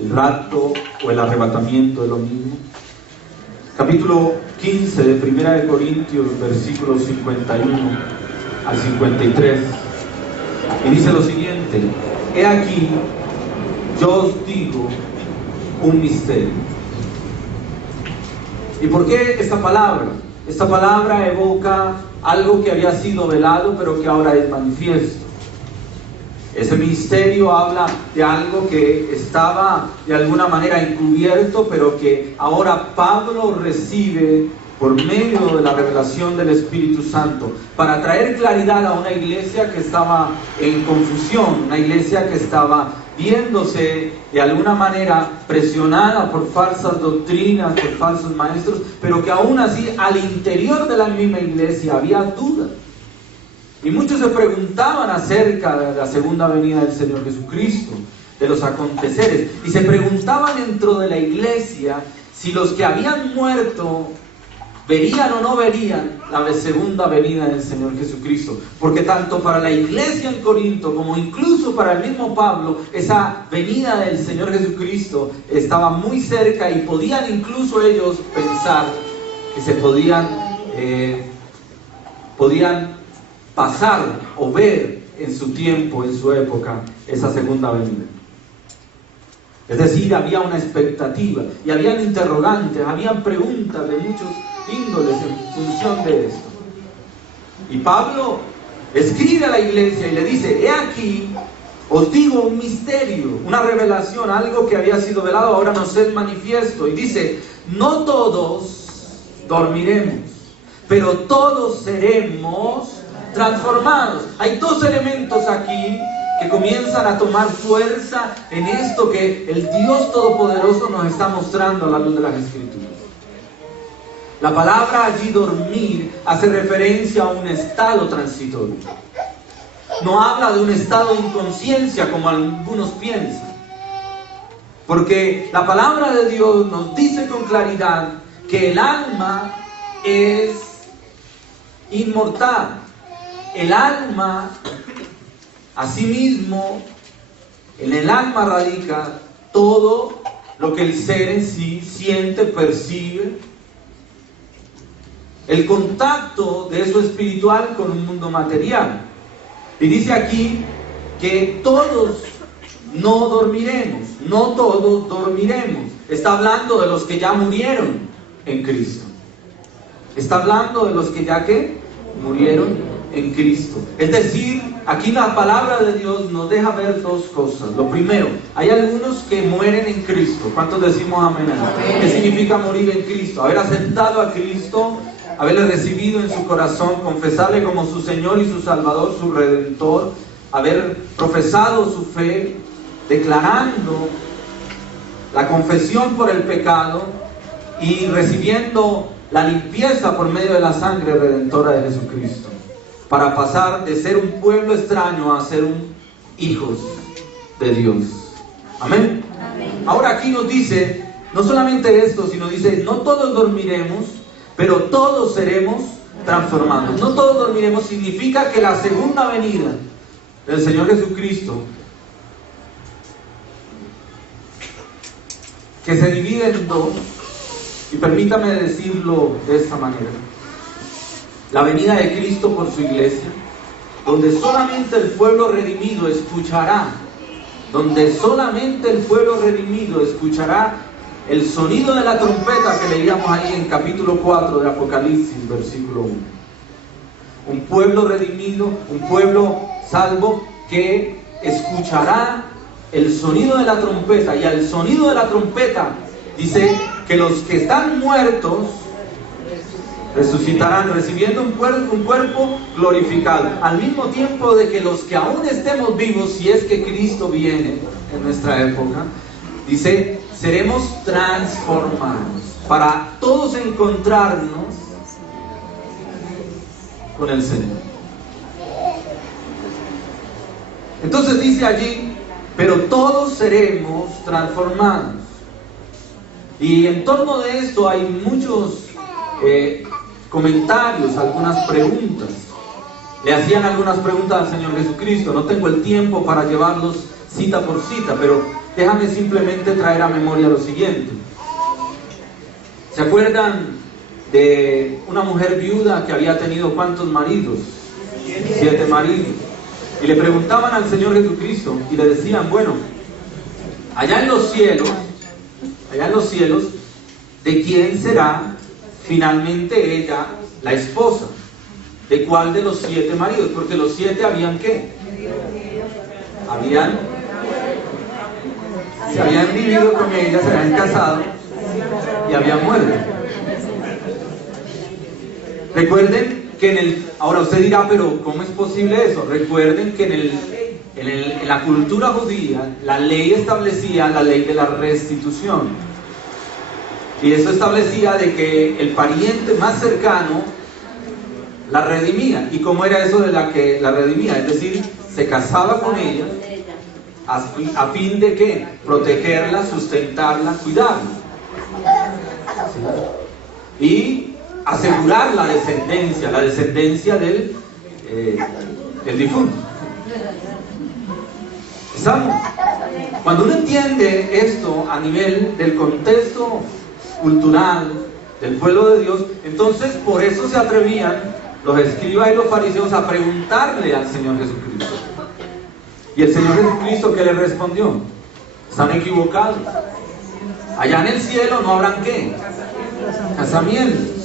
El rapto o el arrebatamiento es lo mismo. Capítulo 15 de 1 Corintios, versículos 51 al 53. Y dice lo siguiente: he aquí, yo os digo un misterio. ¿Y por qué esta palabra? Esta palabra evoca algo que había sido velado, pero que ahora es manifiesto. Ese misterio habla de algo que estaba de alguna manera encubierto, pero que ahora Pablo recibe por medio de la revelación del Espíritu Santo, para traer claridad a una iglesia que estaba en confusión, una iglesia que estaba viéndose de alguna manera presionada por falsas doctrinas, por falsos maestros, pero que aún así al interior de la misma iglesia había dudas. Y muchos se preguntaban acerca de la segunda venida del Señor Jesucristo, de los aconteceres, y se preguntaban dentro de la iglesia si los que habían muerto verían o no verían la segunda venida del Señor Jesucristo, porque tanto para la iglesia en Corinto como incluso para el mismo Pablo, esa venida del Señor Jesucristo estaba muy cerca, y podían incluso ellos pensar que se podían pasar o ver en su tiempo, en su época, esa segunda venida. Es decir, había una expectativa y habían interrogantes, habían preguntas de muchos índoles en función de esto. Y Pablo escribe a la iglesia y le dice: he aquí, os digo un misterio, una revelación, algo que había sido velado, ahora nos es manifiesto. Y dice: no todos dormiremos, pero todos seremos transformados. Hay dos elementos aquí que comienzan a tomar fuerza en esto que el Dios Todopoderoso nos está mostrando a la luz de las Escrituras. La palabra allí, dormir, hace referencia a un estado transitorio. No habla de un estado de inconsciencia como algunos piensan. Porque la palabra de Dios nos dice con claridad que el alma es inmortal. El alma, asimismo, en el alma radica todo lo que el ser en sí siente, percibe. El contacto de eso espiritual con un mundo material. Y dice aquí que todos no dormiremos, no todos dormiremos. Está hablando de los que ya murieron en Cristo. Está hablando de los que ya murieron en Cristo. Es decir, aquí la palabra de Dios nos deja ver dos cosas. Lo primero, hay algunos que mueren en Cristo. ¿Cuántos decimos amén? Amén. ¿Qué significa morir en Cristo? Haber aceptado a Cristo, haberle recibido en su corazón, confesarle como su Señor y su Salvador, su Redentor, haber profesado su fe, declarando la confesión por el pecado y recibiendo la limpieza por medio de la sangre redentora de Jesucristo, para pasar de ser un pueblo extraño a ser hijos de Dios. Amén. Amén. Ahora aquí nos dice, no solamente esto, sino dice: no todos dormiremos, pero todos seremos transformados. No todos dormiremos significa que la segunda venida del Señor Jesucristo, que se divide en dos, y permítame decirlo de esta manera: la venida de Cristo por su iglesia, donde solamente el pueblo redimido escuchará, el sonido de la trompeta que leíamos ahí en capítulo 4 de Apocalipsis, versículo 1. Un pueblo redimido, un pueblo salvo que escuchará el sonido de la trompeta, y al sonido de la trompeta dice que los que están muertos resucitarán recibiendo un cuerpo glorificado, al mismo tiempo de que los que aún estemos vivos, si es que Cristo viene en nuestra época, dice, seremos transformados para todos encontrarnos con el Señor. Entonces dice allí, pero todos seremos transformados. Y en torno de esto hay muchos comentarios, algunas preguntas. Le hacían algunas preguntas al Señor Jesucristo. No tengo el tiempo para llevarlos cita por cita, pero déjame simplemente traer a memoria lo siguiente. ¿Se acuerdan de una mujer viuda que había tenido cuántos maridos? 7 maridos. Y le preguntaban al Señor Jesucristo y le decían, bueno, allá en los cielos, ¿de quién será finalmente ella la esposa? ¿De cuál de los 7 maridos? Porque los 7 habían ¿qué? Se habían vivido con ella, se habían casado y habían muerto. Recuerden que ahora usted dirá, pero ¿cómo es posible eso? Recuerden que en la cultura judía la ley establecía la ley de la restitución, y eso establecía de que el pariente más cercano la redimía. ¿Y cómo era eso de la que la redimía? Es decir, se casaba con ella a fin de ¿qué? Protegerla, sustentarla, cuidarla, ¿sí? Y asegurar la descendencia del difunto. ¿Estamos? Cuando uno entiende esto a nivel del contexto cultural del pueblo de Dios, entonces por eso se atrevían los escribas y los fariseos a preguntarle al Señor Jesucristo. Y el Señor Jesucristo, ¿qué le respondió? Están equivocados. Allá en el cielo no habrán ¿qué? Casamientos.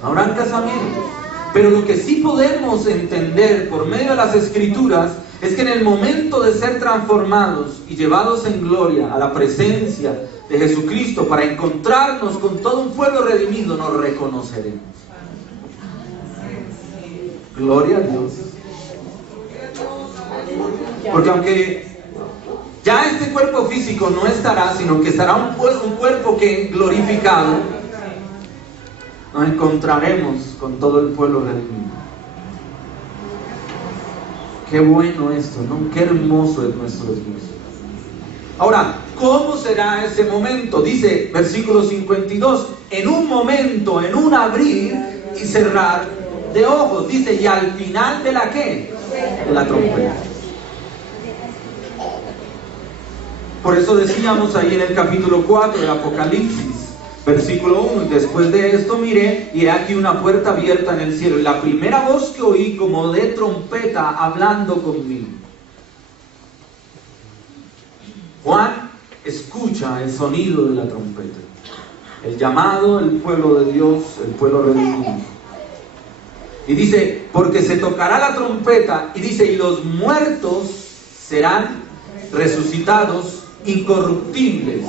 No habrán casamientos. Pero lo que sí podemos entender por medio de las Escrituras es que en el momento de ser transformados y llevados en gloria a la presencia de Jesucristo para encontrarnos con todo un pueblo redimido, nos reconoceremos. Gloria a Dios. Porque aunque ya este cuerpo físico no estará, sino que estará un cuerpo que glorificado, nos encontraremos con todo el pueblo redimido. Qué bueno esto, ¿no? Qué hermoso es nuestro Dios. Ahora, ¿cómo será ese momento? Dice versículo 52, en un momento, en un abrir y cerrar de ojos. Dice, y al final de la ¿qué? De la trompeta. Por eso decíamos ahí en el capítulo 4 de Apocalipsis, versículo 1, y después de esto miré, y he aquí una puerta abierta en el cielo, y la primera voz que oí como de trompeta hablando conmigo. Juan escucha el sonido de la trompeta, el llamado del pueblo de Dios, el pueblo redimido. Y dice, porque se tocará la trompeta, y dice, y los muertos serán resucitados incorruptibles,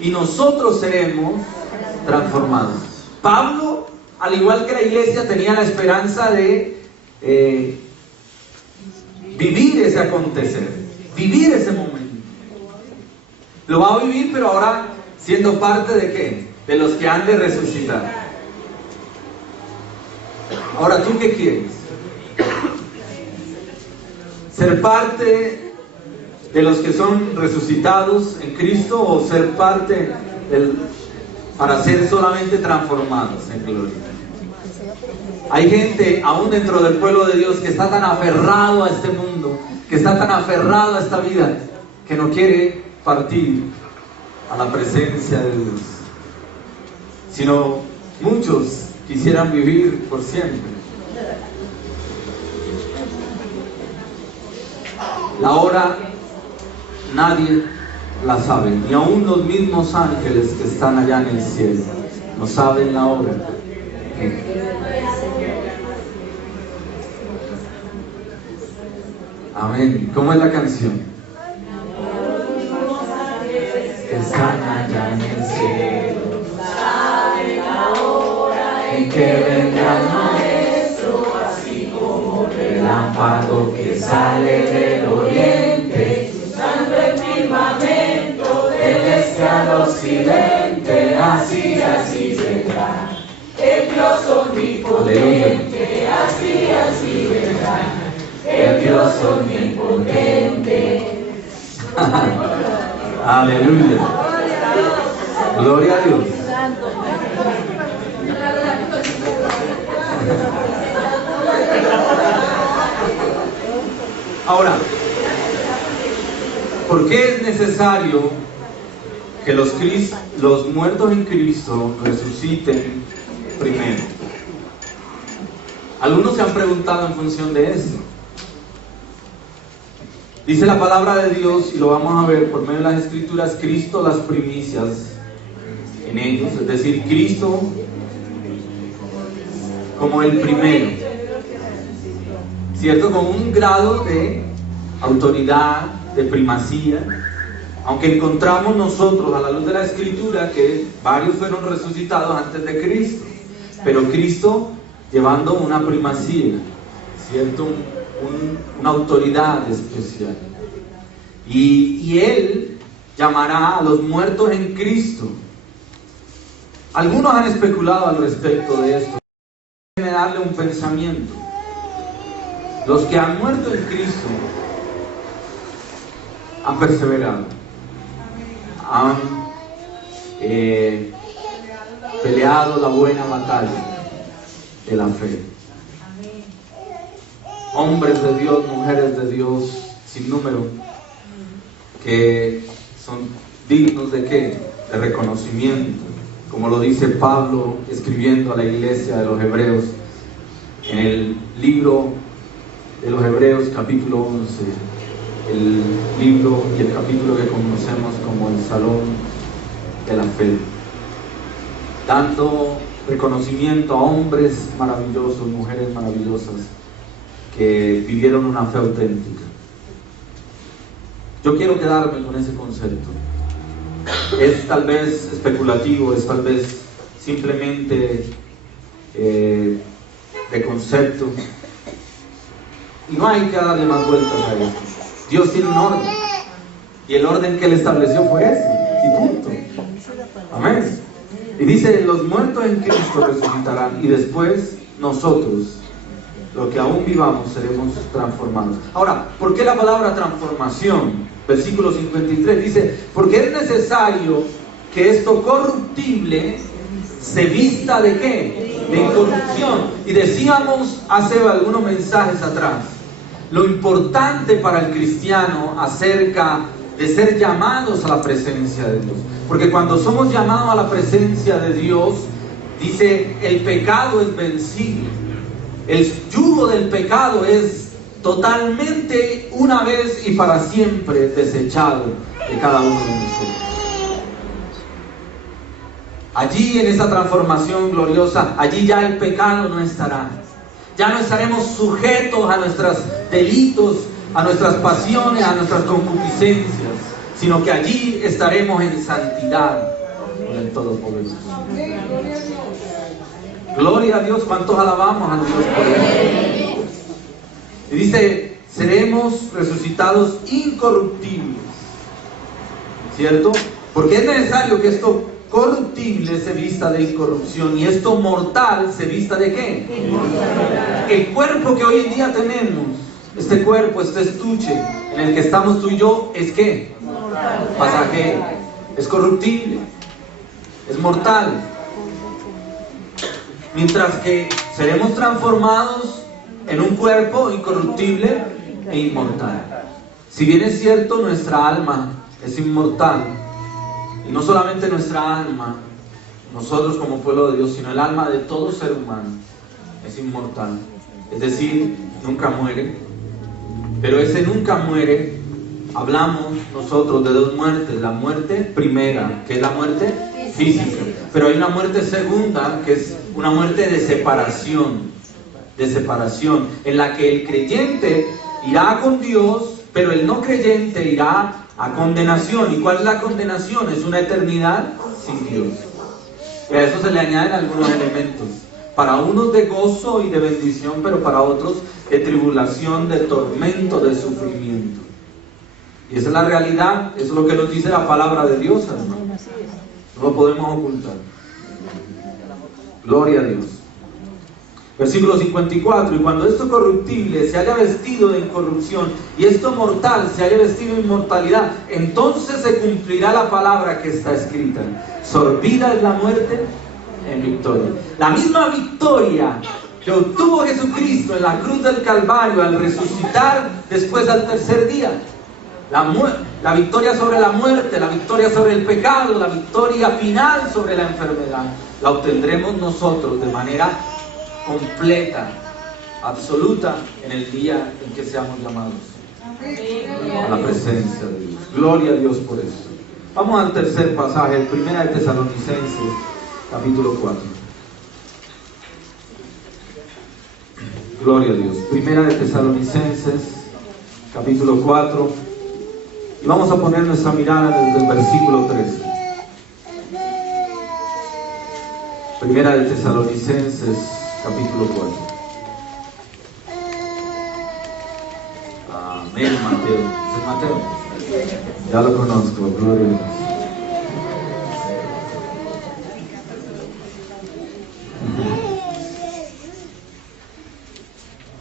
y nosotros seremos transformados. Pablo, al igual que la iglesia, tenía la esperanza de vivir ese acontecer, vivir ese momento. Lo va a vivir, pero ahora siendo parte de ¿qué? De los que han de resucitar. Ahora, ¿tú qué quieres? ¿Ser parte de los que son resucitados en Cristo, o ser parte para ser solamente transformados en gloria? Hay gente aún dentro del pueblo de Dios que está tan aferrado a este mundo, que está tan aferrado a esta vida, que no quiere partir a la presencia de Dios, sino muchos quisieran vivir por siempre. La hora nadie la saben, y aún los mismos ángeles que están allá en el cielo no saben la obra. Amén. ¿Cómo es la canción? Que están allá en el cielo saben la hora en que vendrá nuestro, así como el relámpago que sale del oriente, buscando el firmamento del este al occidente, así vendrá el Dios omnipotente, así vendrá el Dios omnipotente. Aleluya. Gloria a Dios. Ahora, ¿por qué es necesario que los muertos en Cristo resuciten primero? Algunos se han preguntado en función de esto. Dice la palabra de Dios, y lo vamos a ver por medio de las Escrituras, Cristo las primicias en ellos, es decir, Cristo como el primero, ¿cierto? Con un grado de autoridad, de primacía, aunque encontramos nosotros a la luz de la Escritura que varios fueron resucitados antes de Cristo, pero Cristo llevando una primacía, ¿cierto? Una autoridad especial, y Él llamará a los muertos en Cristo. Algunos han especulado al respecto de esto. Déjenme darle un pensamiento. Los que han muerto en Cristo han perseverado, han peleado la buena batalla de la fe. Hombres de Dios, mujeres de Dios, sin número, que son dignos de ¿qué? De reconocimiento, como lo dice Pablo escribiendo a la iglesia de los Hebreos, en el libro de los Hebreos, capítulo 11, el libro y el capítulo que conocemos como el Salón de la Fe, dando reconocimiento a hombres maravillosos, mujeres maravillosas, que vivieron una fe auténtica. Yo quiero quedarme con ese concepto. Es tal vez especulativo, es tal vez simplemente de concepto, y no hay que darle más vueltas a esto. Dios tiene un orden, y el orden que Él estableció fue ese, y punto. Amén. Y dice, los muertos en Cristo resucitarán, y después nosotros, los que aún vivamos, seremos transformados. Ahora, ¿por qué la palabra transformación? Versículo 53 dice, porque es necesario que esto corruptible se vista ¿de qué? De incorrupción. Y decíamos hace algunos mensajes atrás, lo importante para el cristiano acerca de ser llamados a la presencia de Dios. Porque cuando somos llamados a la presencia de Dios, dice, el pecado es vencible. El yugo del pecado es totalmente, una vez y para siempre, desechado de cada uno de nosotros. Allí, en esa transformación gloriosa, allí ya el pecado no estará. Ya no estaremos sujetos a nuestros delitos, a nuestras pasiones, a nuestras concupiscencias, sino que allí estaremos en santidad con el Todopoderoso. Gloria a Dios. ¿Cuántos alabamos a Dios por eso? Y dice, seremos resucitados incorruptibles, ¿cierto? Porque es necesario que esto corruptible se vista de incorrupción, y esto mortal se vista ¿de qué? El cuerpo que hoy en día tenemos, este cuerpo, este estuche en el que estamos tú y yo, ¿es qué? Pasajero, es corruptible, es mortal. Mientras que seremos transformados en un cuerpo incorruptible e inmortal. Si bien es cierto, nuestra alma es inmortal, y no solamente nuestra alma, nosotros como pueblo de Dios, sino el alma de todo ser humano es inmortal. Es decir, nunca muere. Pero ese nunca muere hablamos nosotros de dos muertes. La muerte primera, que es la muerte física, pero hay una muerte segunda, que es una muerte de separación, en la que el creyente irá con Dios, pero el no creyente irá a condenación. ¿Y cuál es la condenación? Es una eternidad sin Dios. Y a eso se le añaden algunos elementos. Para unos de gozo y de bendición, pero para otros de tribulación, de tormento, de sufrimiento. Y esa es la realidad, eso es lo que nos dice la palabra de Dios, hermano. No lo podemos ocultar. Gloria a Dios. Versículo 54. Y cuando esto corruptible se haya vestido de incorrupción, y esto mortal se haya vestido de inmortalidad, entonces se cumplirá la palabra que está escrita: sorbida es la muerte en victoria. La misma victoria que obtuvo Jesucristo en la cruz del Calvario al resucitar después al tercer día. La victoria sobre la muerte, la victoria sobre el pecado, la victoria final sobre la enfermedad, la obtendremos nosotros de manera completa, absoluta, en el día en que seamos llamados a la presencia de Dios. Gloria a Dios por eso. Vamos al tercer pasaje, Primera de Tesalonicenses, capítulo 4. Gloria a Dios. Primera de Tesalonicenses, capítulo 4. Y vamos a poner nuestra mirada desde el versículo 13. Primera de Tesalonicenses, capítulo 4. Amén, Mateo. ¿Es Mateo? Ya lo conozco, gloria a Dios.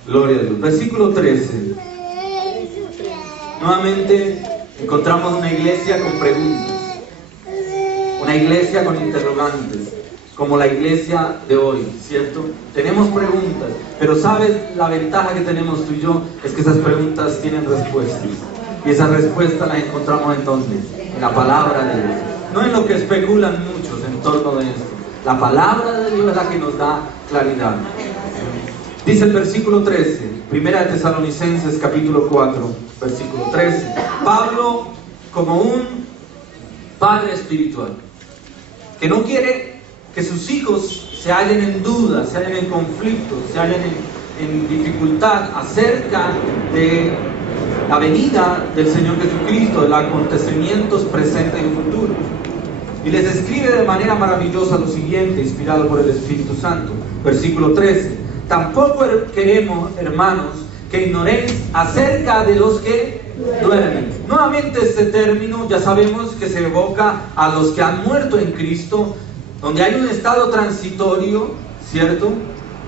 Gloria a Dios. Versículo 13. Nuevamente encontramos una iglesia con preguntas, una iglesia con interrogantes, como la iglesia de hoy, ¿cierto? Tenemos preguntas, pero ¿sabes la ventaja que tenemos tú y yo? Es que esas preguntas tienen respuestas, y esas respuestas las encontramos ¿en dónde? En la palabra de Dios, no en lo que especulan muchos en torno de esto. La palabra de Dios es la que nos da claridad. Dice el versículo 13, Primera de Tesalonicenses capítulo 4, versículo 13. Pablo, como un padre espiritual, que no quiere que sus hijos se hallen en duda, se hallen en conflicto, se hallen en dificultad acerca de la venida del Señor Jesucristo, de los acontecimientos presentes y futuros. Y les escribe de manera maravillosa lo siguiente, inspirado por el Espíritu Santo. Versículo 13. Tampoco queremos, hermanos, que ignoréis acerca de los que duermen. Nuevamente este término ya sabemos que se evoca a los que han muerto en Cristo, donde hay un estado transitorio, ¿cierto?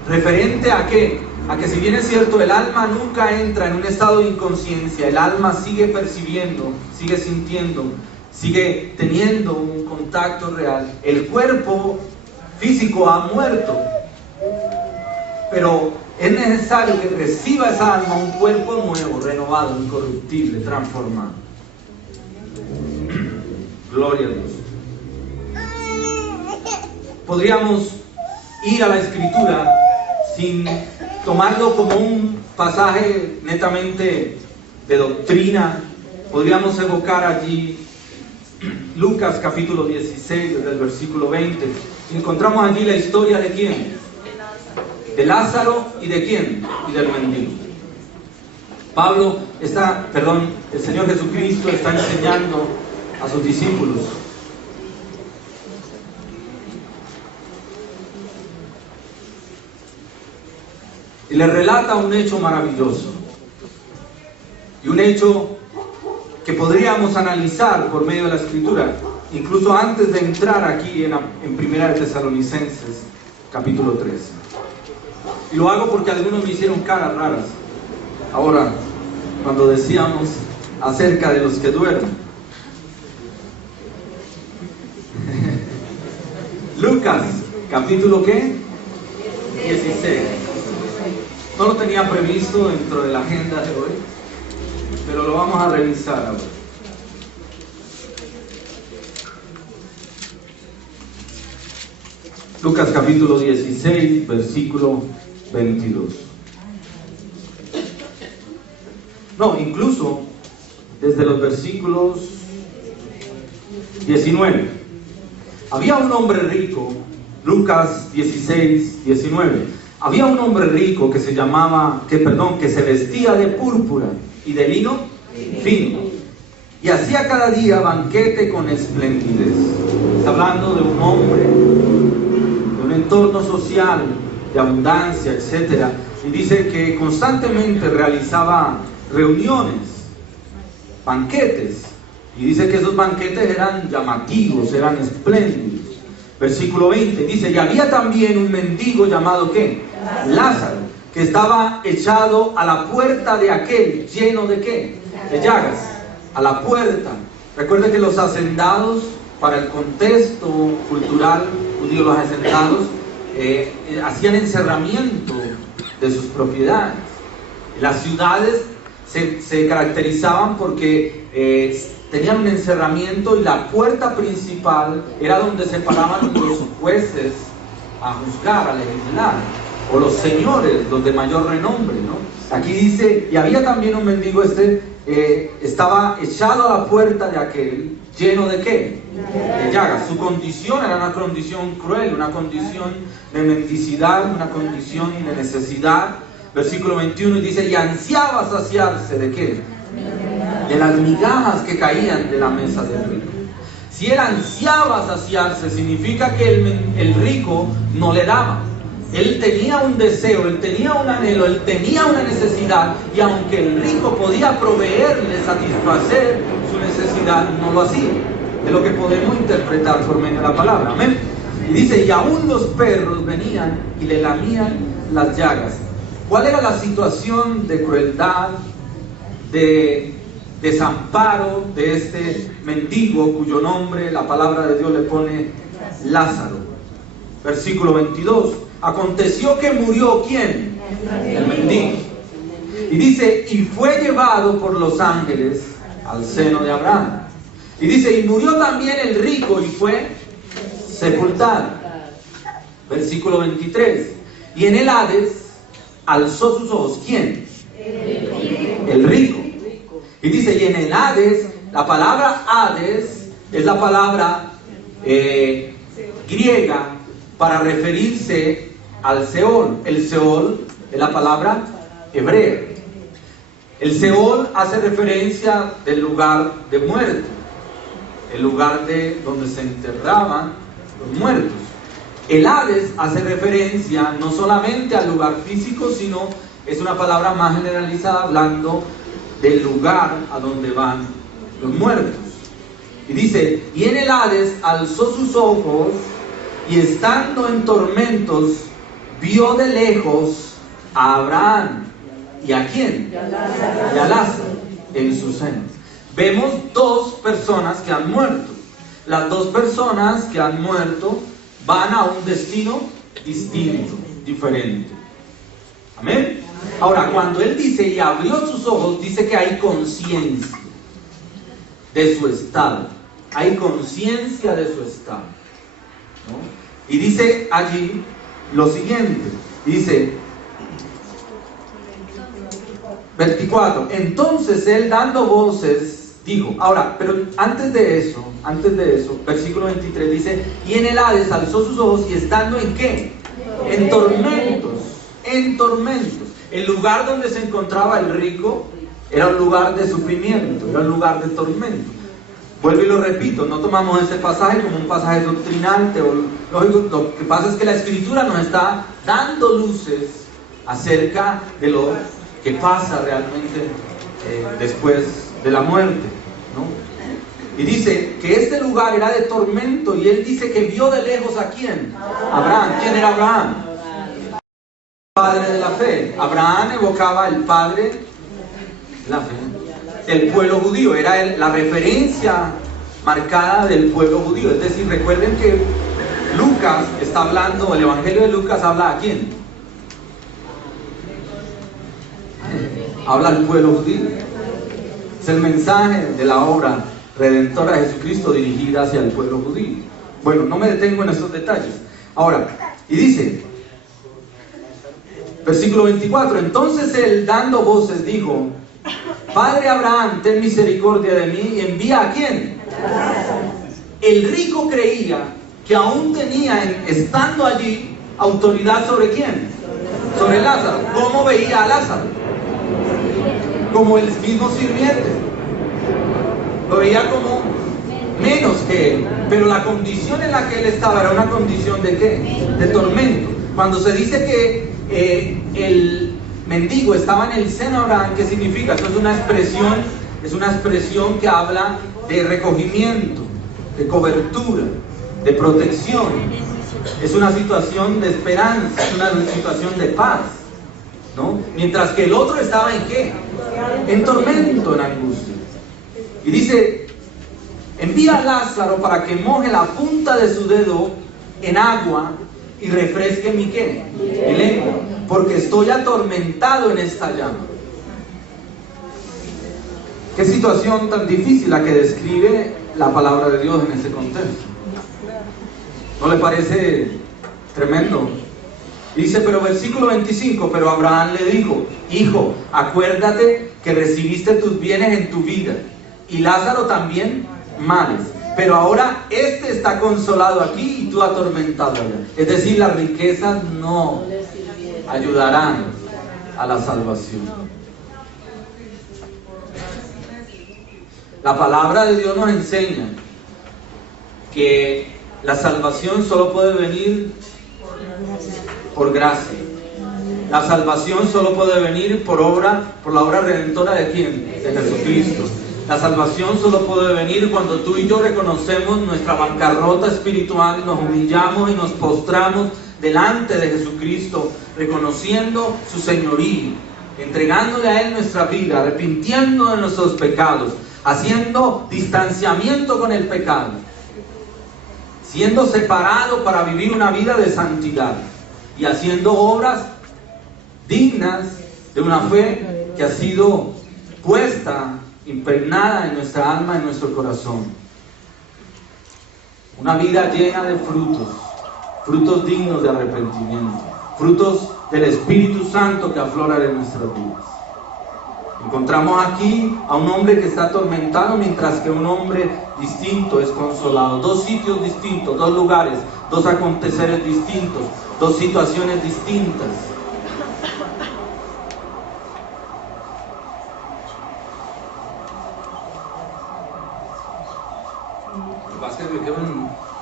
Referente a qué? A que si bien es cierto, el alma nunca entra en un estado de inconsciencia, el alma sigue percibiendo, sigue sintiendo, sigue teniendo un contacto real. El cuerpo físico ha muerto, pero es necesario que reciba esa alma un cuerpo nuevo, renovado, incorruptible, transformado. Gloria a Dios. Podríamos ir a la Escritura sin tomarlo como un pasaje netamente de doctrina. Podríamos evocar allí Lucas capítulo 16, desde el versículo 20. Encontramos allí la historia de ¿quién? De Lázaro y de quién? Y del mendigo. El Señor Jesucristo está enseñando a sus discípulos. Y les relata un hecho maravilloso. Y un hecho que podríamos analizar por medio de la Escritura, incluso antes de entrar aquí en Primera de Tesalonicenses, capítulo 13. Y lo hago porque algunos me hicieron caras raras ahora cuando decíamos acerca de los que duermen. Lucas, capítulo ¿qué? 16. No lo tenía previsto dentro de la agenda de hoy, pero lo vamos a revisar ahora. Lucas capítulo 16, versículo 22. No, incluso desde los versículos 19. Había un hombre rico, Lucas 16, 19. Había un hombre rico que que se vestía de púrpura y de lino fino, y hacía cada día banquete con esplendidez. Está hablando de un hombre, de un entorno social, de abundancia, etc. Y dice que constantemente realizaba reuniones, banquetes. Y dice que esos banquetes eran llamativos, eran espléndidos. Versículo 20 dice: y había también un mendigo llamado ¿qué? Lázaro, que estaba echado a la puerta de aquel, lleno de ¿qué? De llagas. A la puerta. Recuerden que los hacendados, para el contexto cultural judío, los hacendados hacían encerramiento de sus propiedades. Las ciudades se caracterizaban porque tenían un encerramiento, y la puerta principal era donde se paraban los jueces a juzgar, a legislar, o los señores, los de mayor renombre, ¿no? Aquí dice: y había también un mendigo, estaba echado a la puerta de aquel, lleno de ¿qué? De llagas. Su condición era una condición cruel, una condición de mendicidad, una condición de necesidad. Versículo 21 dice: y ansiaba saciarse ¿de qué? De las migajas que caían de la mesa del rico. Si él ansiaba saciarse, significa que el rico no le daba. Él tenía un deseo, él tenía un anhelo, él tenía una necesidad, y aunque el rico podía proveerle, satisfacer su necesidad, no lo hacía. Es lo que podemos interpretar por medio de la palabra. Amén. Y dice: y aún los perros venían y le lamían las llagas. ¿Cuál era la situación de crueldad, de desamparo de este mendigo, cuyo nombre la palabra de Dios le pone Lázaro? Versículo 22. Aconteció que murió ¿quién? El mendigo. Y dice: y fue llevado por los ángeles al seno de Abraham. Y dice: y murió también el rico y fue sepultado. Versículo 23. Y en el Hades alzó sus ojos ¿quién? El rico. Y dice: y en el Hades, la palabra Hades es la palabra griega para referirse al Seol. El Seol es la palabra hebrea. El Seol hace referencia del lugar de muerte, el lugar de donde se enterraban los muertos. El Hades hace referencia no solamente al lugar físico, sino es una palabra más generalizada hablando del lugar a donde van los muertos. Y dice: y en el Hades alzó sus ojos, y estando en tormentos vio de lejos a Abraham. ¿Y a quién? Y a Lázaro en su seno. Vemos dos personas que han muerto. Las dos personas que han muerto van a un destino distinto, diferente. Amén. Ahora, cuando él dice: y abrió sus ojos, dice que hay conciencia de su estado. Hay conciencia de su estado, ¿no? Y dice allí lo siguiente. Dice 24. Entonces él, dando voces, dijo. Ahora, pero antes de eso, versículo 23 dice: y en el Hades alzó sus ojos, y estando ¿en qué? En tormentos. En tormentos. El lugar donde se encontraba el rico era un lugar de sufrimiento, era un lugar de tormento. Vuelvo y lo repito, no tomamos este pasaje como un pasaje doctrinal, teológico. Lo que pasa es que la Escritura nos está dando luces acerca de lo que pasa realmente después de la muerte, ¿no? Y dice que este lugar era de tormento, y él dice que vio de lejos ¿a quién? Abraham. ¿Quién era Abraham? Padre de la fe. Abraham evocaba el padre de la fe. El pueblo judío, era la referencia marcada del pueblo judío. Es decir, recuerden que Lucas está hablando, el Evangelio de Lucas habla ¿a quién? Habla al pueblo judío. Es el mensaje de la obra redentora de Jesucristo dirigida hacia el pueblo judío. Bueno, no me detengo en estos detalles. Ahora, y dice, versículo 24: entonces él, dando voces, dijo: Padre Abraham, ten misericordia de mí y envía ¿a quién? El rico creía que aún tenía, estando allí, autoridad ¿sobre quién? Sobre Lázaro. ¿Cómo veía a Lázaro? Como el mismo sirviente. Lo veía como menos que él. Pero la condición en la que él estaba era una condición ¿de qué? De tormento. Cuando se dice que el mendigo estaba en el seno de Abraham, ¿qué significa? Eso es una expresión que habla de recogimiento, de cobertura, de protección. Es una situación de esperanza, es una situación de paz, ¿no? Mientras que el otro estaba ¿en qué? En tormento, en angustia. Y dice, envía a Lázaro para que moje la punta de su dedo en agua y refresque mi ¿qué? Mi lengua, porque estoy atormentado en esta llama. Qué situación tan difícil la que describe la palabra de Dios en ese contexto. ¿No le parece tremendo? Dice, pero versículo 25, pero Abraham le dijo, hijo, acuérdate que recibiste tus bienes en tu vida, y Lázaro también males, pero ahora este está consolado aquí y tú atormentado allá. Es decir, las riquezas no ayudarán a la salvación. La palabra de Dios nos enseña que la salvación solo puede venir por gracia. La salvación solo puede venir por la obra redentora ¿de quién? De Jesucristo. La salvación solo puede venir cuando tú y yo reconocemos nuestra bancarrota espiritual, nos humillamos y nos postramos delante de Jesucristo, reconociendo su señorío, entregándole a Él nuestra vida, arrepintiendo de nuestros pecados, haciendo distanciamiento con el pecado, siendo separado para vivir una vida de santidad y haciendo obras dignas de una fe que ha sido puesta, impregnada en nuestra alma, en nuestro corazón. Una vida llena de frutos, frutos dignos de arrepentimiento, frutos del Espíritu Santo que afloran en nuestras vidas. Encontramos aquí a un hombre que está atormentado, mientras que un hombre distinto es consolado. Dos sitios distintos, dos lugares, dos aconteceres distintos, dos situaciones distintas. Lo que pasa es que me quedo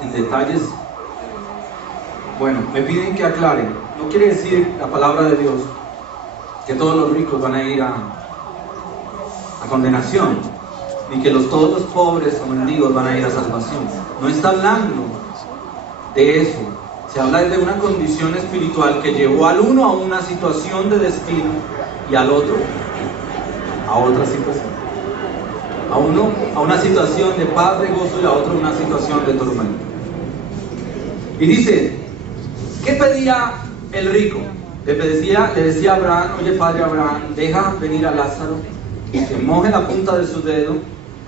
en detalles. Bueno, me piden que aclare. No quiere decir la palabra de Dios que todos los ricos van a ir a condenación, ni que todos los pobres o mendigos van a ir a salvación. No está hablando de eso. Se habla de una condición espiritual que llevó al uno a una situación de destino y al otro a otra situación. A uno a una situación de paz, de gozo, y a otro una situación de tormento. Y dice, ¿qué pedía el rico? Le decía a Abraham, oye padre Abraham, deja venir a Lázaro, que moje la punta de su dedo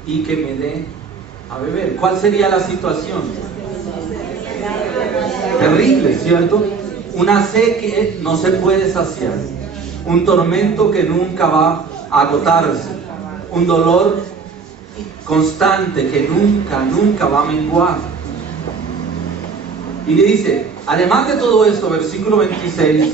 y que me dé a beber. ¿Cuál sería la situación? Terrible, ¿cierto? Una sed que no se puede saciar, un tormento que nunca va a agotarse, un dolor constante que nunca va a menguar. Y le dice, además de todo esto, versículo 26,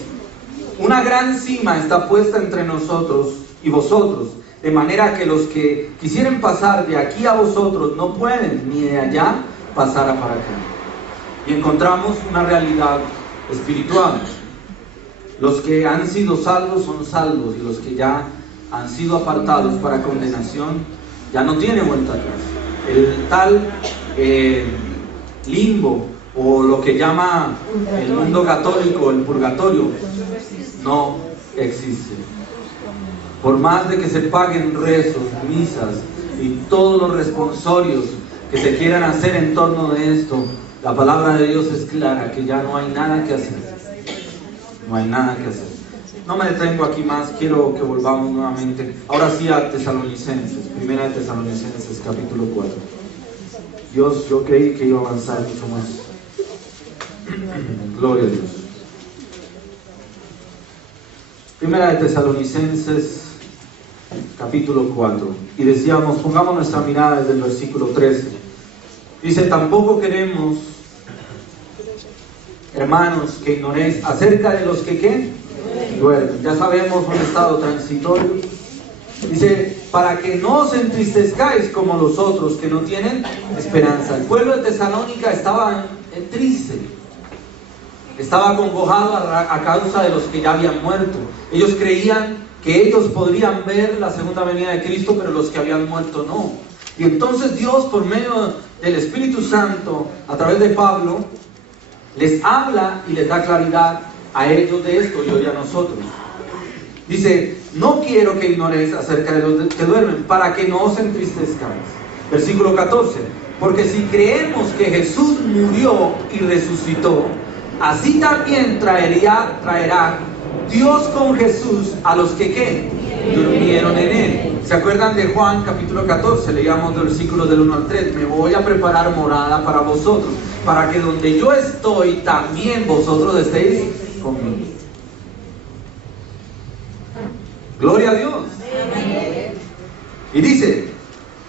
una gran cima está puesta entre nosotros y vosotros, de manera que los que quisieren pasar de aquí a vosotros no pueden, ni de allá pasar a para acá. Y encontramos una realidad espiritual. Los que han sido salvos son salvos, y los que ya han sido apartados para condenación ya no tienen vuelta atrás. El tal limbo, o lo que llama el mundo católico el purgatorio, no existe. Por más de que se paguen rezos, misas y todos los responsorios que se quieran hacer en torno de esto, la palabra de Dios es clara, que ya no hay nada que hacer. No hay nada que hacer. No me detengo aquí más, quiero que volvamos nuevamente, ahora sí, a Tesalonicenses, primera de Tesalonicenses, capítulo 4. Yo creí que iba a avanzar mucho más. Gloria a Dios. Primera de Tesalonicenses, capítulo 4. Y decíamos, pongamos nuestra mirada desde el versículo 13. Dice, tampoco queremos, hermanos, que ignoréis acerca de los que ¿qué? Duermen. Ya sabemos un estado transitorio. Dice, para que no os entristezcáis como los otros que no tienen esperanza. El pueblo de Tesalónica estaba triste, estaba acongojado a causa de los que ya habían muerto. Ellos creían que ellos podrían ver la segunda venida de Cristo, pero los que habían muerto no. Y entonces Dios, por medio del Espíritu Santo, a través de Pablo, les habla y les da claridad a ellos de esto y hoy a nosotros. Dice, no quiero que ignoréis acerca de los que duermen, para que no os entristezcáis. Versículo 14, porque si creemos que Jesús murió y resucitó, así también traerá Dios con Jesús a los que ¿qué? Durmieron en Él. ¿Se acuerdan de Juan capítulo 14? Leíamos los versículos del 1 al 3. Me voy a preparar morada para vosotros, para que donde yo estoy, también vosotros estéis conmigo. Gloria a Dios. Y dice,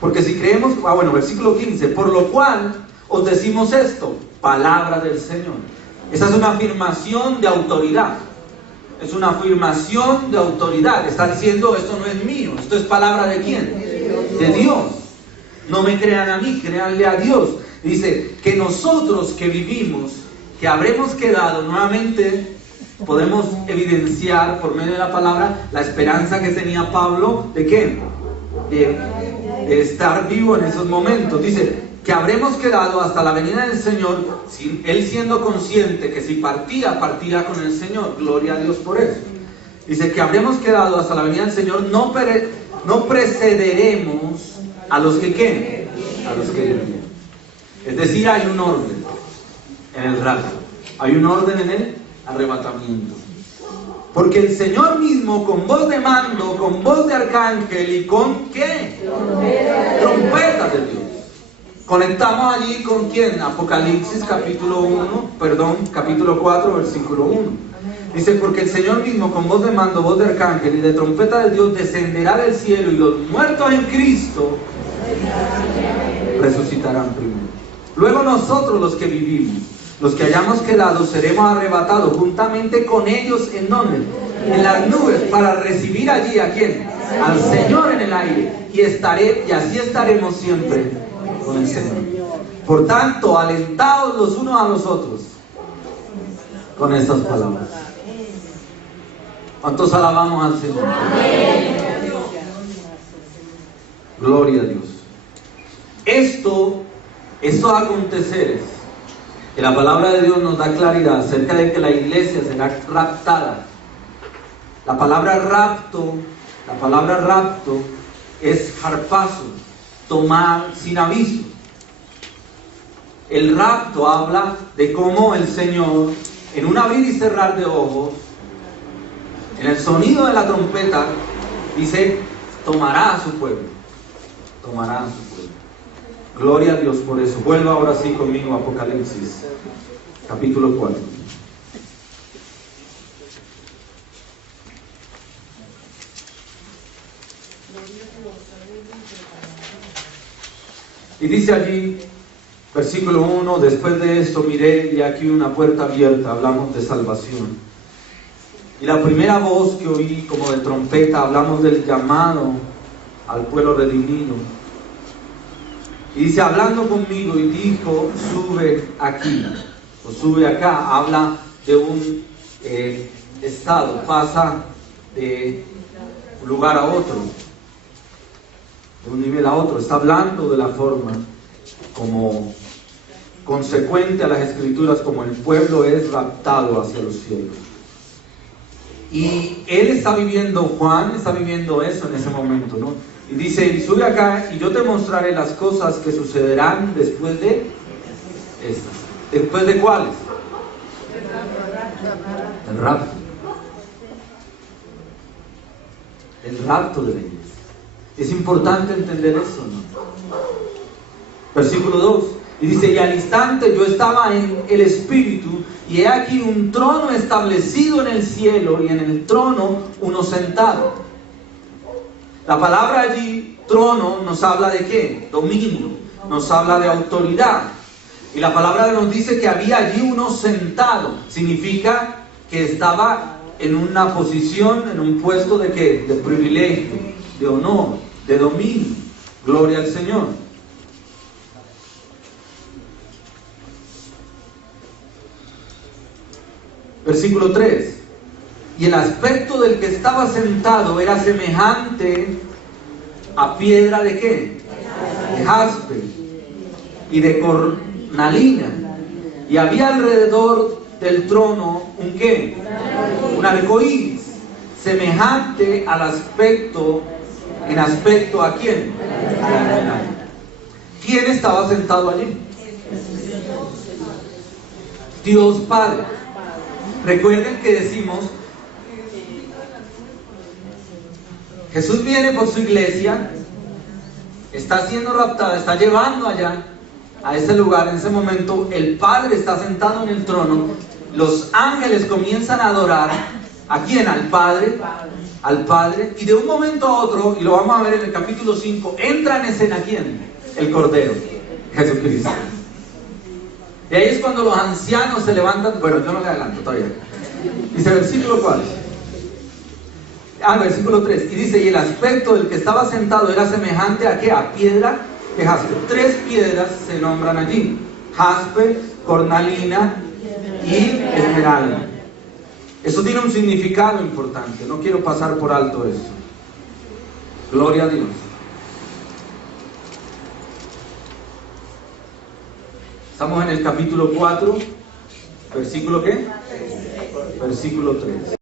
porque si creemos, versículo 15, por lo cual os decimos esto, palabra del Señor. Esa es una afirmación de autoridad. Es una afirmación de autoridad. Está diciendo, esto no es mío, esto es palabra de ¿quién? De Dios. No me crean a mí, créanle a Dios. Dice, que nosotros que vivimos, que habremos quedado nuevamente, podemos evidenciar por medio de la palabra la esperanza que tenía Pablo, ¿de qué? De estar vivo en esos momentos. Dice, que habremos quedado hasta la venida del Señor, él siendo consciente que si partía con el Señor. Gloria a Dios por eso. Dice que habremos quedado hasta la venida del Señor, no precederemos a los que ¿qué? A los que viven. Es decir, hay un orden en el rapto, hay un orden en el arrebatamiento. Porque el Señor mismo, con voz de mando, con voz de arcángel y con ¿qué? Trompeta de Dios. Conectamos allí con ¿quién? Apocalipsis capítulo 4, versículo 1. Dice, porque el Señor mismo, con voz de mando, voz de arcángel y de trompeta de Dios, descenderá del cielo, y los muertos en Cristo resucitarán primero. Luego nosotros, los que vivimos, los que hayamos quedado, seremos arrebatados juntamente con ellos. ¿En dónde? En las nubes, para recibir allí ¿a quién? Al Señor en el aire. Y así estaremos siempre con el Señor. Por tanto, alentaos los unos a los otros con estas palabras. ¿Cuántos alabamos al Señor? Gloria a Dios. Estos aconteceres, que la palabra de Dios nos da claridad acerca de que la iglesia será raptada. La palabra rapto es harpazo, tomar sin aviso. El rapto habla de cómo el Señor, en un abrir y cerrar de ojos, en el sonido de la trompeta, dice, tomará a su pueblo. Tomará a su pueblo. Gloria a Dios por eso. Vuelva ahora sí conmigo a Apocalipsis, capítulo 4. Y dice allí, versículo 1, después de esto miré y aquí una puerta abierta. Hablamos de salvación. Y la primera voz que oí como de trompeta, hablamos del llamado al pueblo redimido. Y dice, hablando conmigo, y dijo, sube aquí, o sube acá. Habla de un estado, pasa de un lugar a otro, de un nivel a otro. Está hablando de la forma como consecuente a las Escrituras, como el pueblo es raptado hacia los cielos. Y él está viviendo, Juan está viviendo eso en ese momento, ¿no? Y dice, y sube acá y yo te mostraré las cosas que sucederán después de estas. ¿Después de cuáles? El rapto. El rapto de la iglesia. Es importante entender eso, ¿no? Versículo 2. Y dice, y al instante yo estaba en el Espíritu, y he aquí un trono establecido en el cielo, y en el trono uno sentado. La palabra allí, trono, nos habla de ¿qué? Dominio, nos habla de autoridad. Y la palabra nos dice que había allí uno sentado. Significa que estaba en una posición, en un puesto de ¿qué? De privilegio, de honor, de dominio. Gloria al Señor. Versículo 3. Y el aspecto del que estaba sentado era semejante a piedra de ¿qué? De jaspe y de cornalina. Y había alrededor del trono un ¿qué? Un arcoíris, semejante al aspecto, en aspecto ¿a quién? ¿Quién estaba sentado allí? Dios Padre. Recuerden que decimos, Jesús viene por su iglesia, está siendo raptado, está llevando allá, a ese lugar. En ese momento el Padre está sentado en el trono, los ángeles comienzan a adorar, ¿a quién? Al Padre, y de un momento a otro, y lo vamos a ver en el capítulo 5, entra en escena ¿quién? El Cordero, Jesucristo. Y ahí es cuando los ancianos se levantan. Bueno, yo no le adelanto todavía. Dice versículo 4. Versículo 3. Y dice, y el aspecto del que estaba sentado era semejante a ¿qué? A piedra de jaspe. 3 piedras se nombran allí: jaspe, cornalina y esmeralda. Eso tiene un significado importante. No quiero pasar por alto eso. Gloria a Dios. Estamos en el capítulo 4, versículo ¿qué? Versículo 3.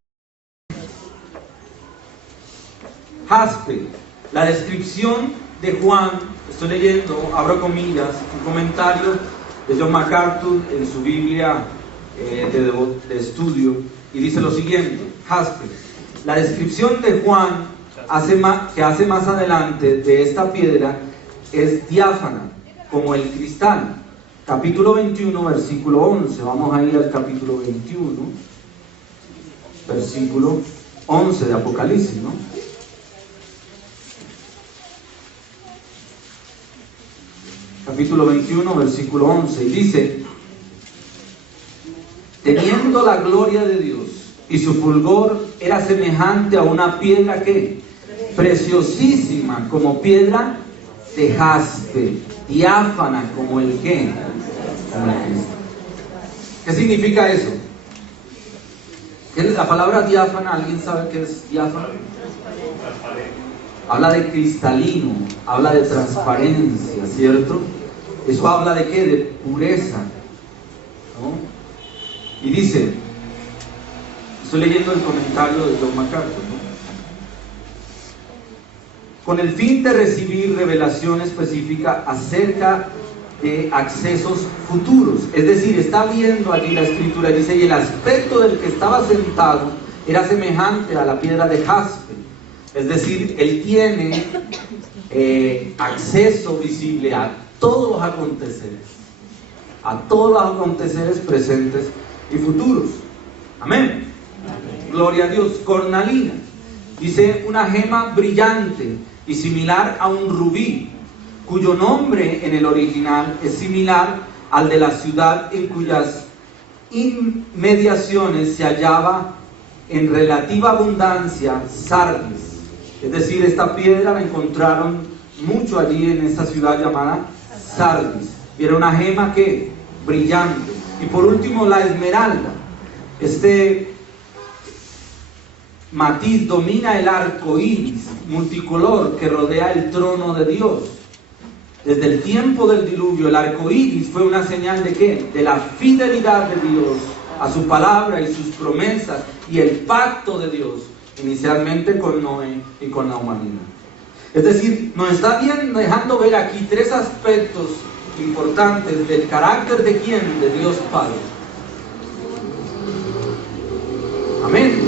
Jaspe, la descripción de Juan, estoy leyendo, abro comillas, un comentario de John MacArthur en su Biblia de estudio, y dice lo siguiente: jaspe, la descripción de Juan que hace más adelante de esta piedra es diáfana, como el cristal. Capítulo 21, versículo 11. Vamos a ir al capítulo 21, versículo 11 de Apocalipsis, ¿no? Capítulo 21, versículo 11. Y dice: teniendo la gloria de Dios, y su fulgor era semejante a una piedra que preciosísima, como piedra de jaspe, diáfana como el ¿qué? Como el Cristo. ¿Qué significa eso? La palabra diáfana, ¿alguien sabe qué es diáfana? Habla de cristalino, habla de transparencia, ¿cierto? Eso habla de ¿qué? De pureza, ¿no? Y dice, estoy leyendo el comentario de John MacArthur, ¿no? Con el fin de recibir revelación específica acerca de accesos futuros. Es decir, está viendo allí la escritura, dice, y el aspecto del que estaba sentado era semejante a la piedra de jaspe. Es decir, él tiene acceso visible a todos los aconteceres presentes y futuros. Amén. Gloria a Dios. Cornalina, dice, una gema brillante y similar a un rubí, cuyo nombre en el original es similar al de la ciudad en cuyas inmediaciones se hallaba en relativa abundancia Sardis. Es decir, esta piedra la encontraron mucho allí en esta ciudad llamada Sardis. Y era una gema que brillante. Y por último, la esmeralda. Este matiz domina el arco iris multicolor que rodea el trono de Dios. Desde el tiempo del diluvio, el arco iris fue una señal de ¿qué? De la fidelidad de Dios a su palabra y sus promesas y el pacto de Dios, inicialmente con Noé y con la humanidad. Es decir, nos está dejando ver aquí 3 aspectos importantes del carácter de ¿quién? De Dios Padre. Amén.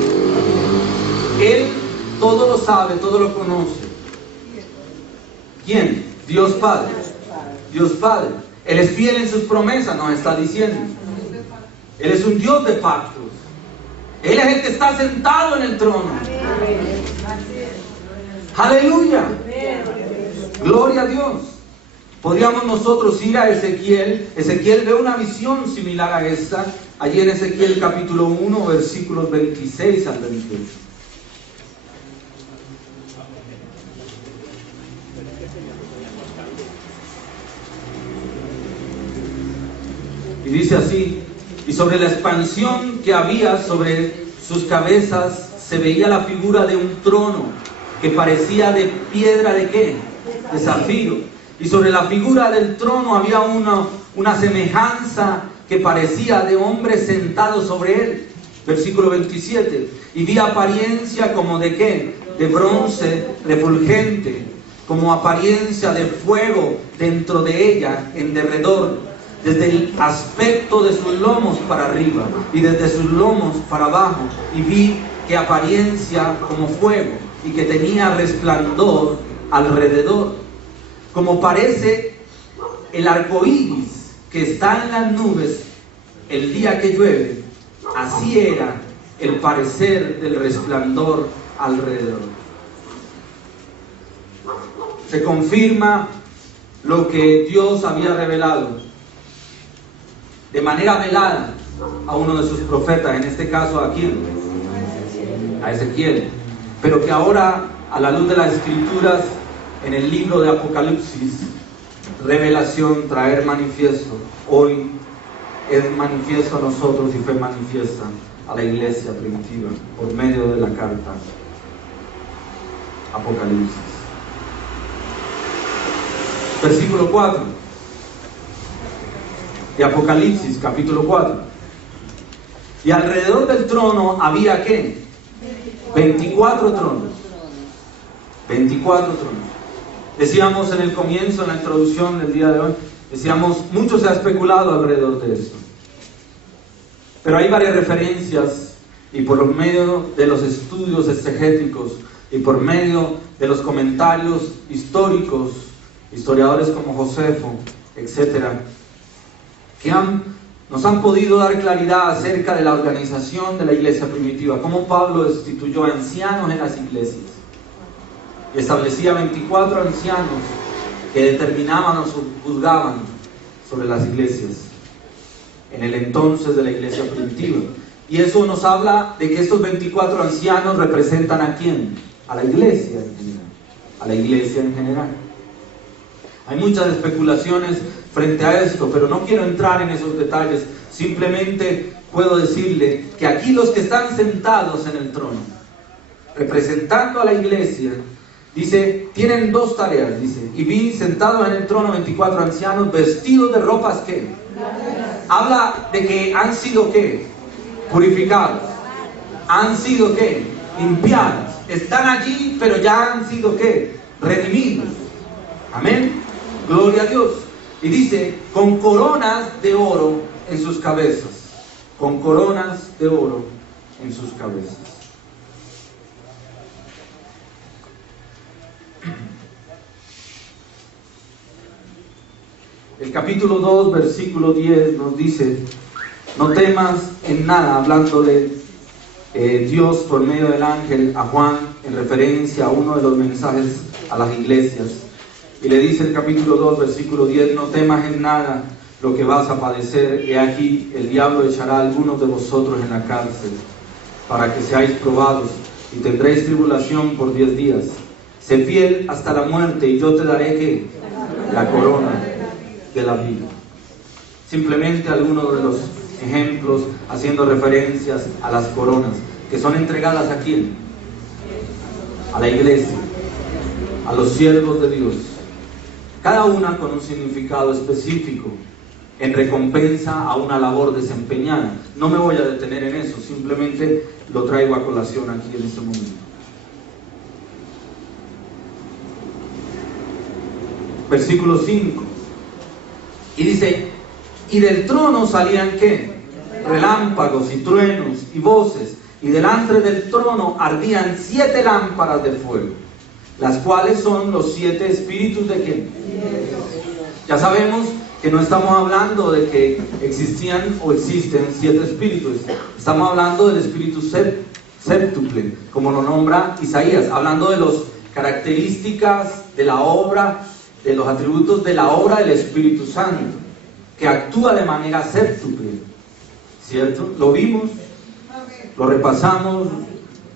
Él todo lo sabe, todo lo conoce. ¿Quién? Dios Padre. Dios Padre. Él es fiel en sus promesas, nos está diciendo. Él es un Dios de pactos. Él es el que está sentado en el trono. Aleluya. Gloria a Dios. Podríamos nosotros ir a Ezequiel. Ezequiel ve una visión similar a esta, allí en Ezequiel capítulo 1, versículos 26 al 28. Y dice así: y sobre la expansión que había sobre sus cabezas se veía la figura de un trono que parecía de piedra ¿de qué? De zafiro. Y sobre la figura del trono había una semejanza que parecía de hombre sentado sobre él. Versículo 27. Y vi apariencia como de ¿qué? De bronce refulgente, como apariencia de fuego dentro de ella en derredor, desde el aspecto de sus lomos para arriba y desde sus lomos para abajo. Y vi que apariencia como fuego y que tenía resplandor alrededor, como parece el arco iris que está en las nubes el día que llueve. Así era el parecer del resplandor alrededor. Se confirma lo que Dios había revelado de manera velada a uno de sus profetas, en este caso a Ezequiel, pero que ahora, a la luz de las Escrituras, en el libro de Apocalipsis, revelación, traer manifiesto, hoy es manifiesto a nosotros y fue manifiesta a la iglesia primitiva por medio de la carta Apocalipsis. Versículo 4 de Apocalipsis, capítulo 4. Y alrededor del trono había ¿qué? 24 tronos. 24 tronos. Decíamos en el comienzo, en la introducción del día de hoy, decíamos, mucho se ha especulado alrededor de esto. Pero hay varias referencias, y por medio de los estudios exegéticos y por medio de los comentarios históricos, historiadores como Josefo, etcétera, que nos han podido dar claridad acerca de la organización de la iglesia primitiva, cómo Pablo instituyó ancianos en las iglesias y establecía 24 ancianos que determinaban o juzgaban sobre las iglesias en el entonces de la iglesia primitiva. Y eso nos habla de que estos 24 ancianos representan ¿a quién? A la iglesia en general. A la iglesia en general. Hay muchas especulaciones frente a esto, pero no quiero entrar en esos detalles. Simplemente puedo decirle que aquí los que están sentados en el trono, representando a la iglesia, dice, tienen dos tareas, dice, y vi sentados en el trono 24 ancianos vestidos de ropas ¿qué? Habla de que han sido ¿qué? Purificados, han sido ¿qué? Limpiados, están allí, pero ya han sido ¿qué? Redimidos. Amén. Gloria a Dios. Y dice, con coronas de oro en sus cabezas. Con coronas de oro en sus cabezas. El capítulo 2, versículo 10 nos dice, no temas en nada, hablándole Dios por medio del ángel a Juan en referencia a uno de los mensajes a las iglesias. Y le dice el capítulo 2, versículo 10, no temas en nada lo que vas a padecer. He aquí, el diablo echará a algunos de vosotros en la cárcel, para que seáis probados, y tendréis tribulación por 10 días. Sé fiel hasta la muerte, y yo te daré ¿qué? La corona de la vida. Simplemente algunos de los ejemplos haciendo referencias a las coronas, que son entregadas ¿a quién? A la iglesia, a los siervos de Dios. Cada una con un significado específico, en recompensa a una labor desempeñada. No me voy a detener en eso, simplemente lo traigo a colación aquí en este momento. Versículo 5. Y dice, y del trono salían ¿qué? Relámpagos y truenos y voces, y delante del trono ardían 7 lámparas de fuego, las cuales son los 7 espíritus de ¿quién? Ya sabemos que no estamos hablando de que existían o existen 7 espíritus. Estamos hablando del espíritu séptuple, como lo nombra Isaías, hablando de los características de la obra, de los atributos de la obra del Espíritu Santo, que actúa de manera séptuple, ¿cierto? Lo vimos, lo repasamos,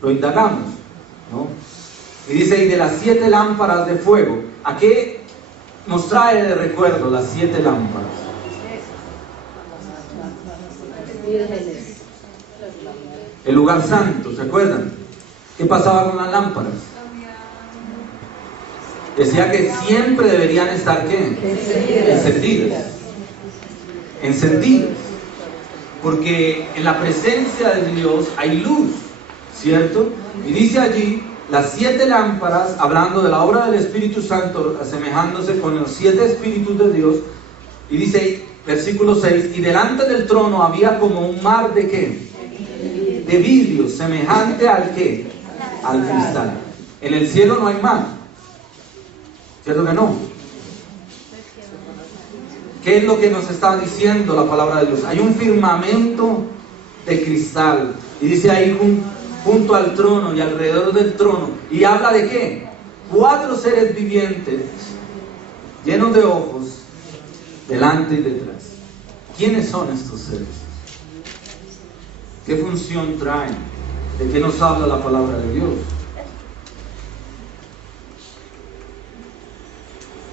lo indagamos, ¿no? Y dice, y de las 7 lámparas de fuego, ¿a qué nos trae de recuerdo las 7 lámparas? El lugar santo, ¿se acuerdan? ¿Qué pasaba con las lámparas? Decía que siempre deberían estar, ¿qué? Encendidas. Porque en la presencia de Dios hay luz, ¿cierto? Y dice allí, las 7 lámparas, hablando de la obra del Espíritu Santo, asemejándose con los 7 Espíritus de Dios, y dice, versículo 6, y delante del trono había como un mar de ¿qué? De vidrio, semejante al ¿qué? Al cristal. En el cielo no hay mar, ¿cierto que no? ¿Qué es lo que nos está diciendo la palabra de Dios? Hay un firmamento de cristal, y dice ahí junto al trono y alrededor del trono, y habla de ¿qué? 4 seres vivientes, llenos de ojos, delante y detrás. ¿Quiénes son estos seres? ¿Qué función traen? ¿De qué nos habla la palabra de Dios?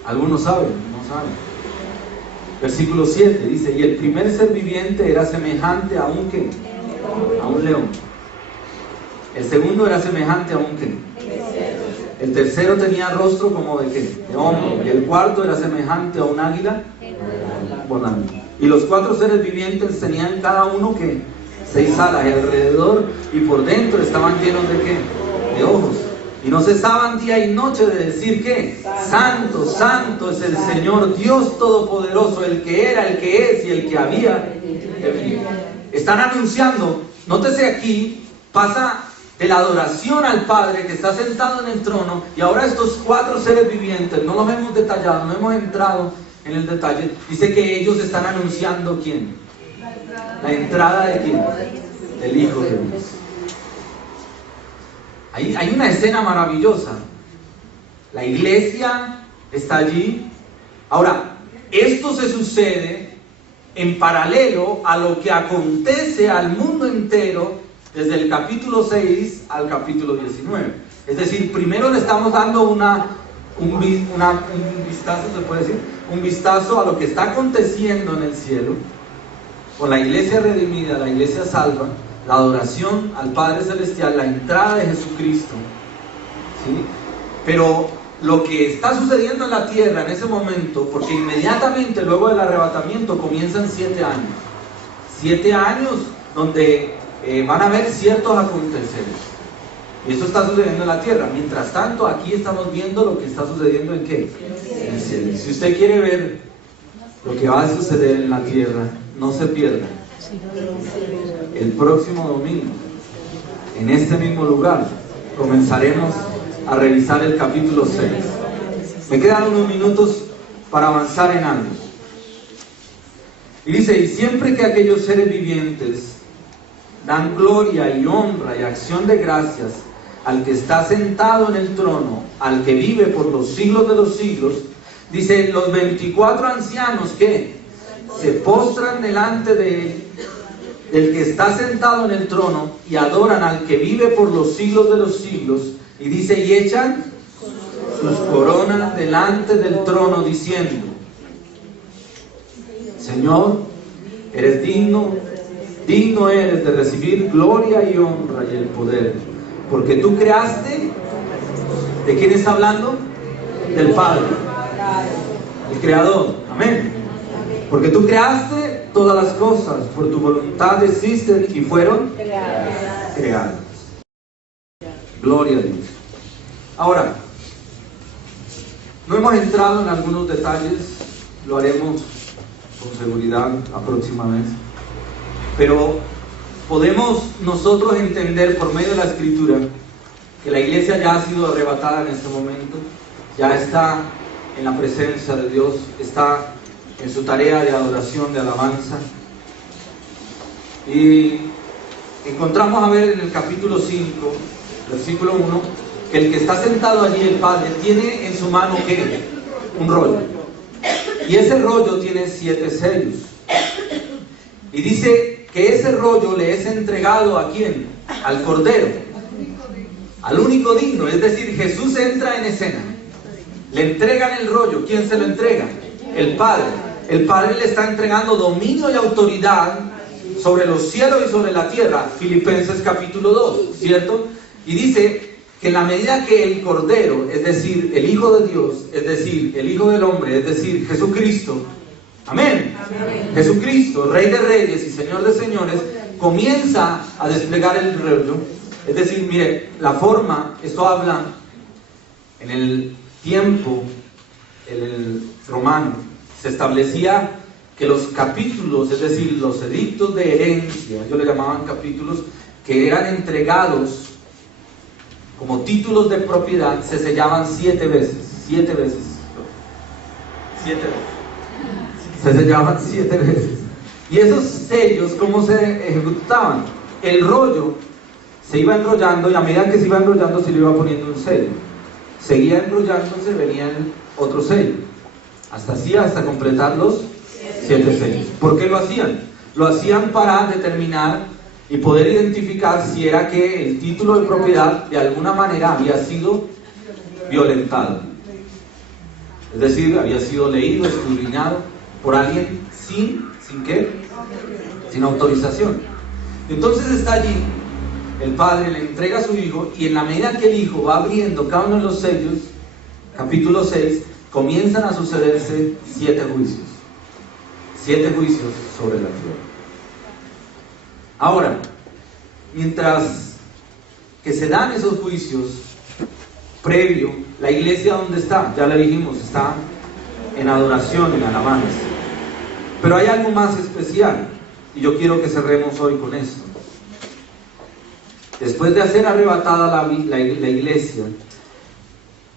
Algunos saben, no saben. Versículo 7 dice, y el primer ser viviente era semejante a un ¿qué? A un león. El segundo era semejante a un ¿qué? El tercero tenía rostro como de ¿qué? De hombre. Y el cuarto era semejante a un águila volando. Y los 4 seres vivientes tenían cada uno ¿qué? 6 alas, y alrededor y por dentro estaban llenos de ¿qué? De ojos. Y no cesaban día y noche de decir ¿qué? Santo, santo es el Señor Dios Todopoderoso, el que era, el que es y el que había de venir. Están anunciando, nótese aquí, pasa de la adoración al Padre que está sentado en el trono, y ahora estos 4 seres vivientes, no los hemos detallado, no hemos entrado en el detalle, dice que ellos están anunciando ¿quién? La entrada de ¿quién? Del Hijo de Dios. Hay una escena maravillosa. La iglesia está allí. Ahora, esto se sucede en paralelo a lo que acontece al mundo entero desde el capítulo 6 al capítulo 19. Es decir, primero le estamos dando un vistazo, se puede decir, un vistazo a lo que está aconteciendo en el cielo, con la iglesia redimida, la iglesia salva, la adoración al Padre Celestial, la entrada de Jesucristo, ¿sí? Pero lo que está sucediendo en la tierra en ese momento, porque inmediatamente luego del arrebatamiento comienzan 7 años. 7 años donde van a haber ciertos aconteceres. Y eso está sucediendo en la tierra. Mientras tanto, aquí estamos viendo lo que está sucediendo en ¿qué? En el cielo. Si usted quiere ver lo que va a suceder en la tierra, no se pierda el próximo domingo, en este mismo lugar, comenzaremos a revisar el capítulo 6. Me quedan unos minutos para avanzar en algo. Y dice, y siempre que aquellos seres vivientes dan gloria y honra y acción de gracias al que está sentado en el trono, al que vive por los siglos de los siglos, dice, los 24 ancianos que se postran delante del que está sentado en el trono y adoran al que vive por los siglos de los siglos, y dice, y echan sus coronas delante del trono diciendo, Señor, eres digno eres de recibir gloria y honra y el poder, porque tú creaste. ¿De quién está hablando? Del Padre, el Creador. Amén. Porque tú creaste todas las cosas, por tu voluntad existen y fueron creadas. Gloria a Dios. Ahora, no hemos entrado en algunos detalles, lo haremos con seguridad la próxima vez, pero podemos nosotros entender por medio de la Escritura que la iglesia ya ha sido arrebatada en este momento, ya está en la presencia de Dios, está en su tarea de adoración, de alabanza. Y encontramos a ver en el capítulo 5, versículo 1, que el que está sentado allí, el Padre, tiene en su mano ¿qué? Un rollo. Y ese rollo tiene 7 sellos. Y dice que ese rollo le es entregado ¿a quién? Al Cordero, al único digno. Es decir, Jesús entra en escena, le entregan el rollo. ¿Quién se lo entrega? El Padre. El Padre le está entregando dominio y autoridad sobre los cielos y sobre la tierra. Filipenses capítulo 2, ¿cierto? Y dice que en la medida que el Cordero, es decir, el Hijo de Dios, es decir, el Hijo del Hombre, es decir, Jesucristo, amén, Jesucristo, Rey de Reyes y Señor de Señores, comienza a desplegar el rollo. Es decir, mire, la forma, esto habla en el tiempo, en el romano, se establecía que los capítulos, es decir, los edictos de herencia, ellos le llamaban capítulos, que eran entregados como títulos de propiedad, se sellaban 7 veces. 7 veces. 7 veces. Se sellaban 7 veces. Y esos sellos, ¿cómo se ejecutaban? El rollo se iba enrollando y a medida que se iba enrollando se le iba poniendo un sello. Seguía enrollándose, venía otro sello. Hasta completar los 7 sellos. ¿Por qué lo hacían? Lo hacían para determinar y poder identificar si era que el título de propiedad de alguna manera había sido violentado. Es decir, había sido leído, escudriñado por alguien sin ¿qué? Sin autorización. Entonces está allí, el Padre le entrega a su Hijo, y en la medida que el Hijo va abriendo cada uno de los sellos, capítulo 6, comienzan a sucederse 7 juicios. 7 juicios sobre la tierra. Ahora, mientras que se dan esos juicios, previo, la iglesia ¿dónde está? Ya le dijimos, está en adoración, en alabanza. Pero hay algo más especial, y yo quiero que cerremos hoy con esto. Después de ser arrebatada la iglesia,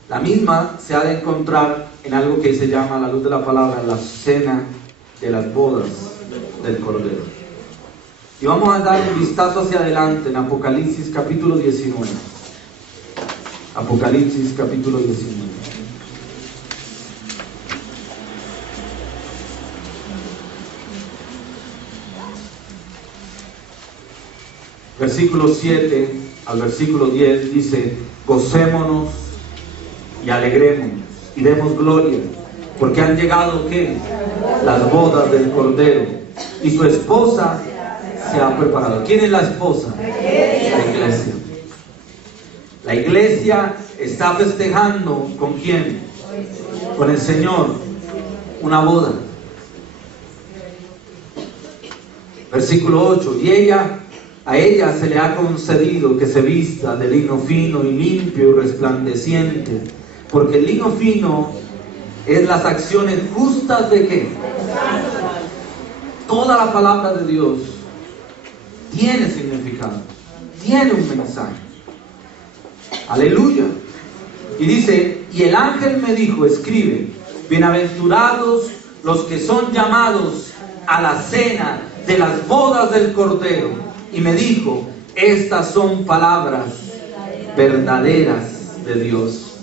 la misma se ha de encontrar en algo que se llama, a la luz de la palabra, la cena de las bodas del Cordero. Y vamos a dar un vistazo hacia adelante en Apocalipsis capítulo 19. Apocalipsis capítulo 19. Versículo 7 al versículo 10 dice: gocémonos y alegrémonos y demos gloria, porque han llegado ¿qué? Las bodas del Cordero, y su esposa se ha preparado. ¿Quién es la esposa? La iglesia. La iglesia está festejando ¿con quién? Con el Señor, una boda. Versículo 8: y a ella se le ha concedido que se vista de lino fino y limpio y resplandeciente, porque el lino fino es las acciones justas de ¿qué? Toda la palabra de Dios tiene significado, tiene un mensaje. Aleluya. Y dice: y el ángel me dijo, escribe, bienaventurados los que son llamados a la cena de las bodas del Cordero. Y me dijo: estas son palabras verdaderas de Dios.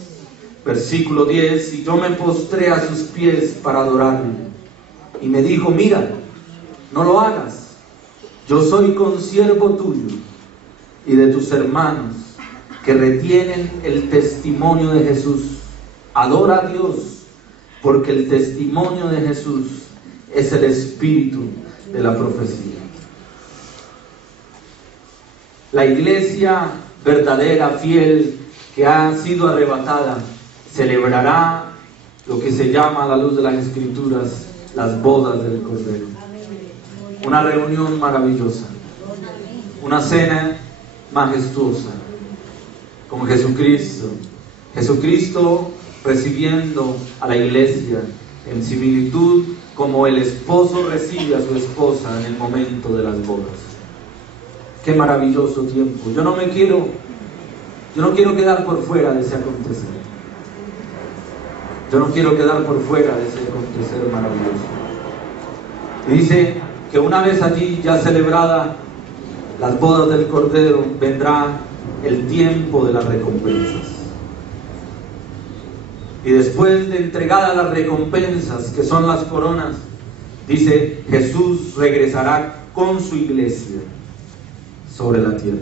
Versículo 10: y yo me postré a sus pies para adorarle. Y me dijo: mira, no lo hagas. Yo soy consiervo tuyo y de tus hermanos que retienen el testimonio de Jesús. Adora a Dios, porque el testimonio de Jesús es el espíritu de la profecía. La iglesia verdadera, fiel, que ha sido arrebatada, celebrará lo que se llama, a la luz de las Escrituras, las bodas del Cordero. Una reunión maravillosa, una cena majestuosa con Jesucristo. Jesucristo recibiendo a la iglesia en similitud como el esposo recibe a su esposa en el momento de las bodas. Qué maravilloso tiempo. Yo no quiero quedar por fuera de ese acontecer. Yo no quiero quedar por fuera de ese acontecer maravilloso. Y dice que una vez allí ya celebrada las bodas del Cordero, vendrá el tiempo de las recompensas. Y después de entregadas las recompensas, que son las coronas, dice, Jesús regresará con su iglesia sobre la tierra.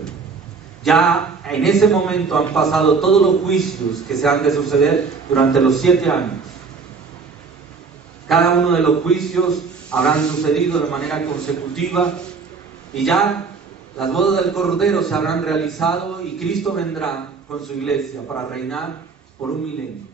Ya en ese momento han pasado todos los juicios que se han de suceder durante los 7 años. Cada uno de los juicios habrán sucedido de manera consecutiva y ya las bodas del Cordero se habrán realizado y Cristo vendrá con su iglesia para reinar por un milenio.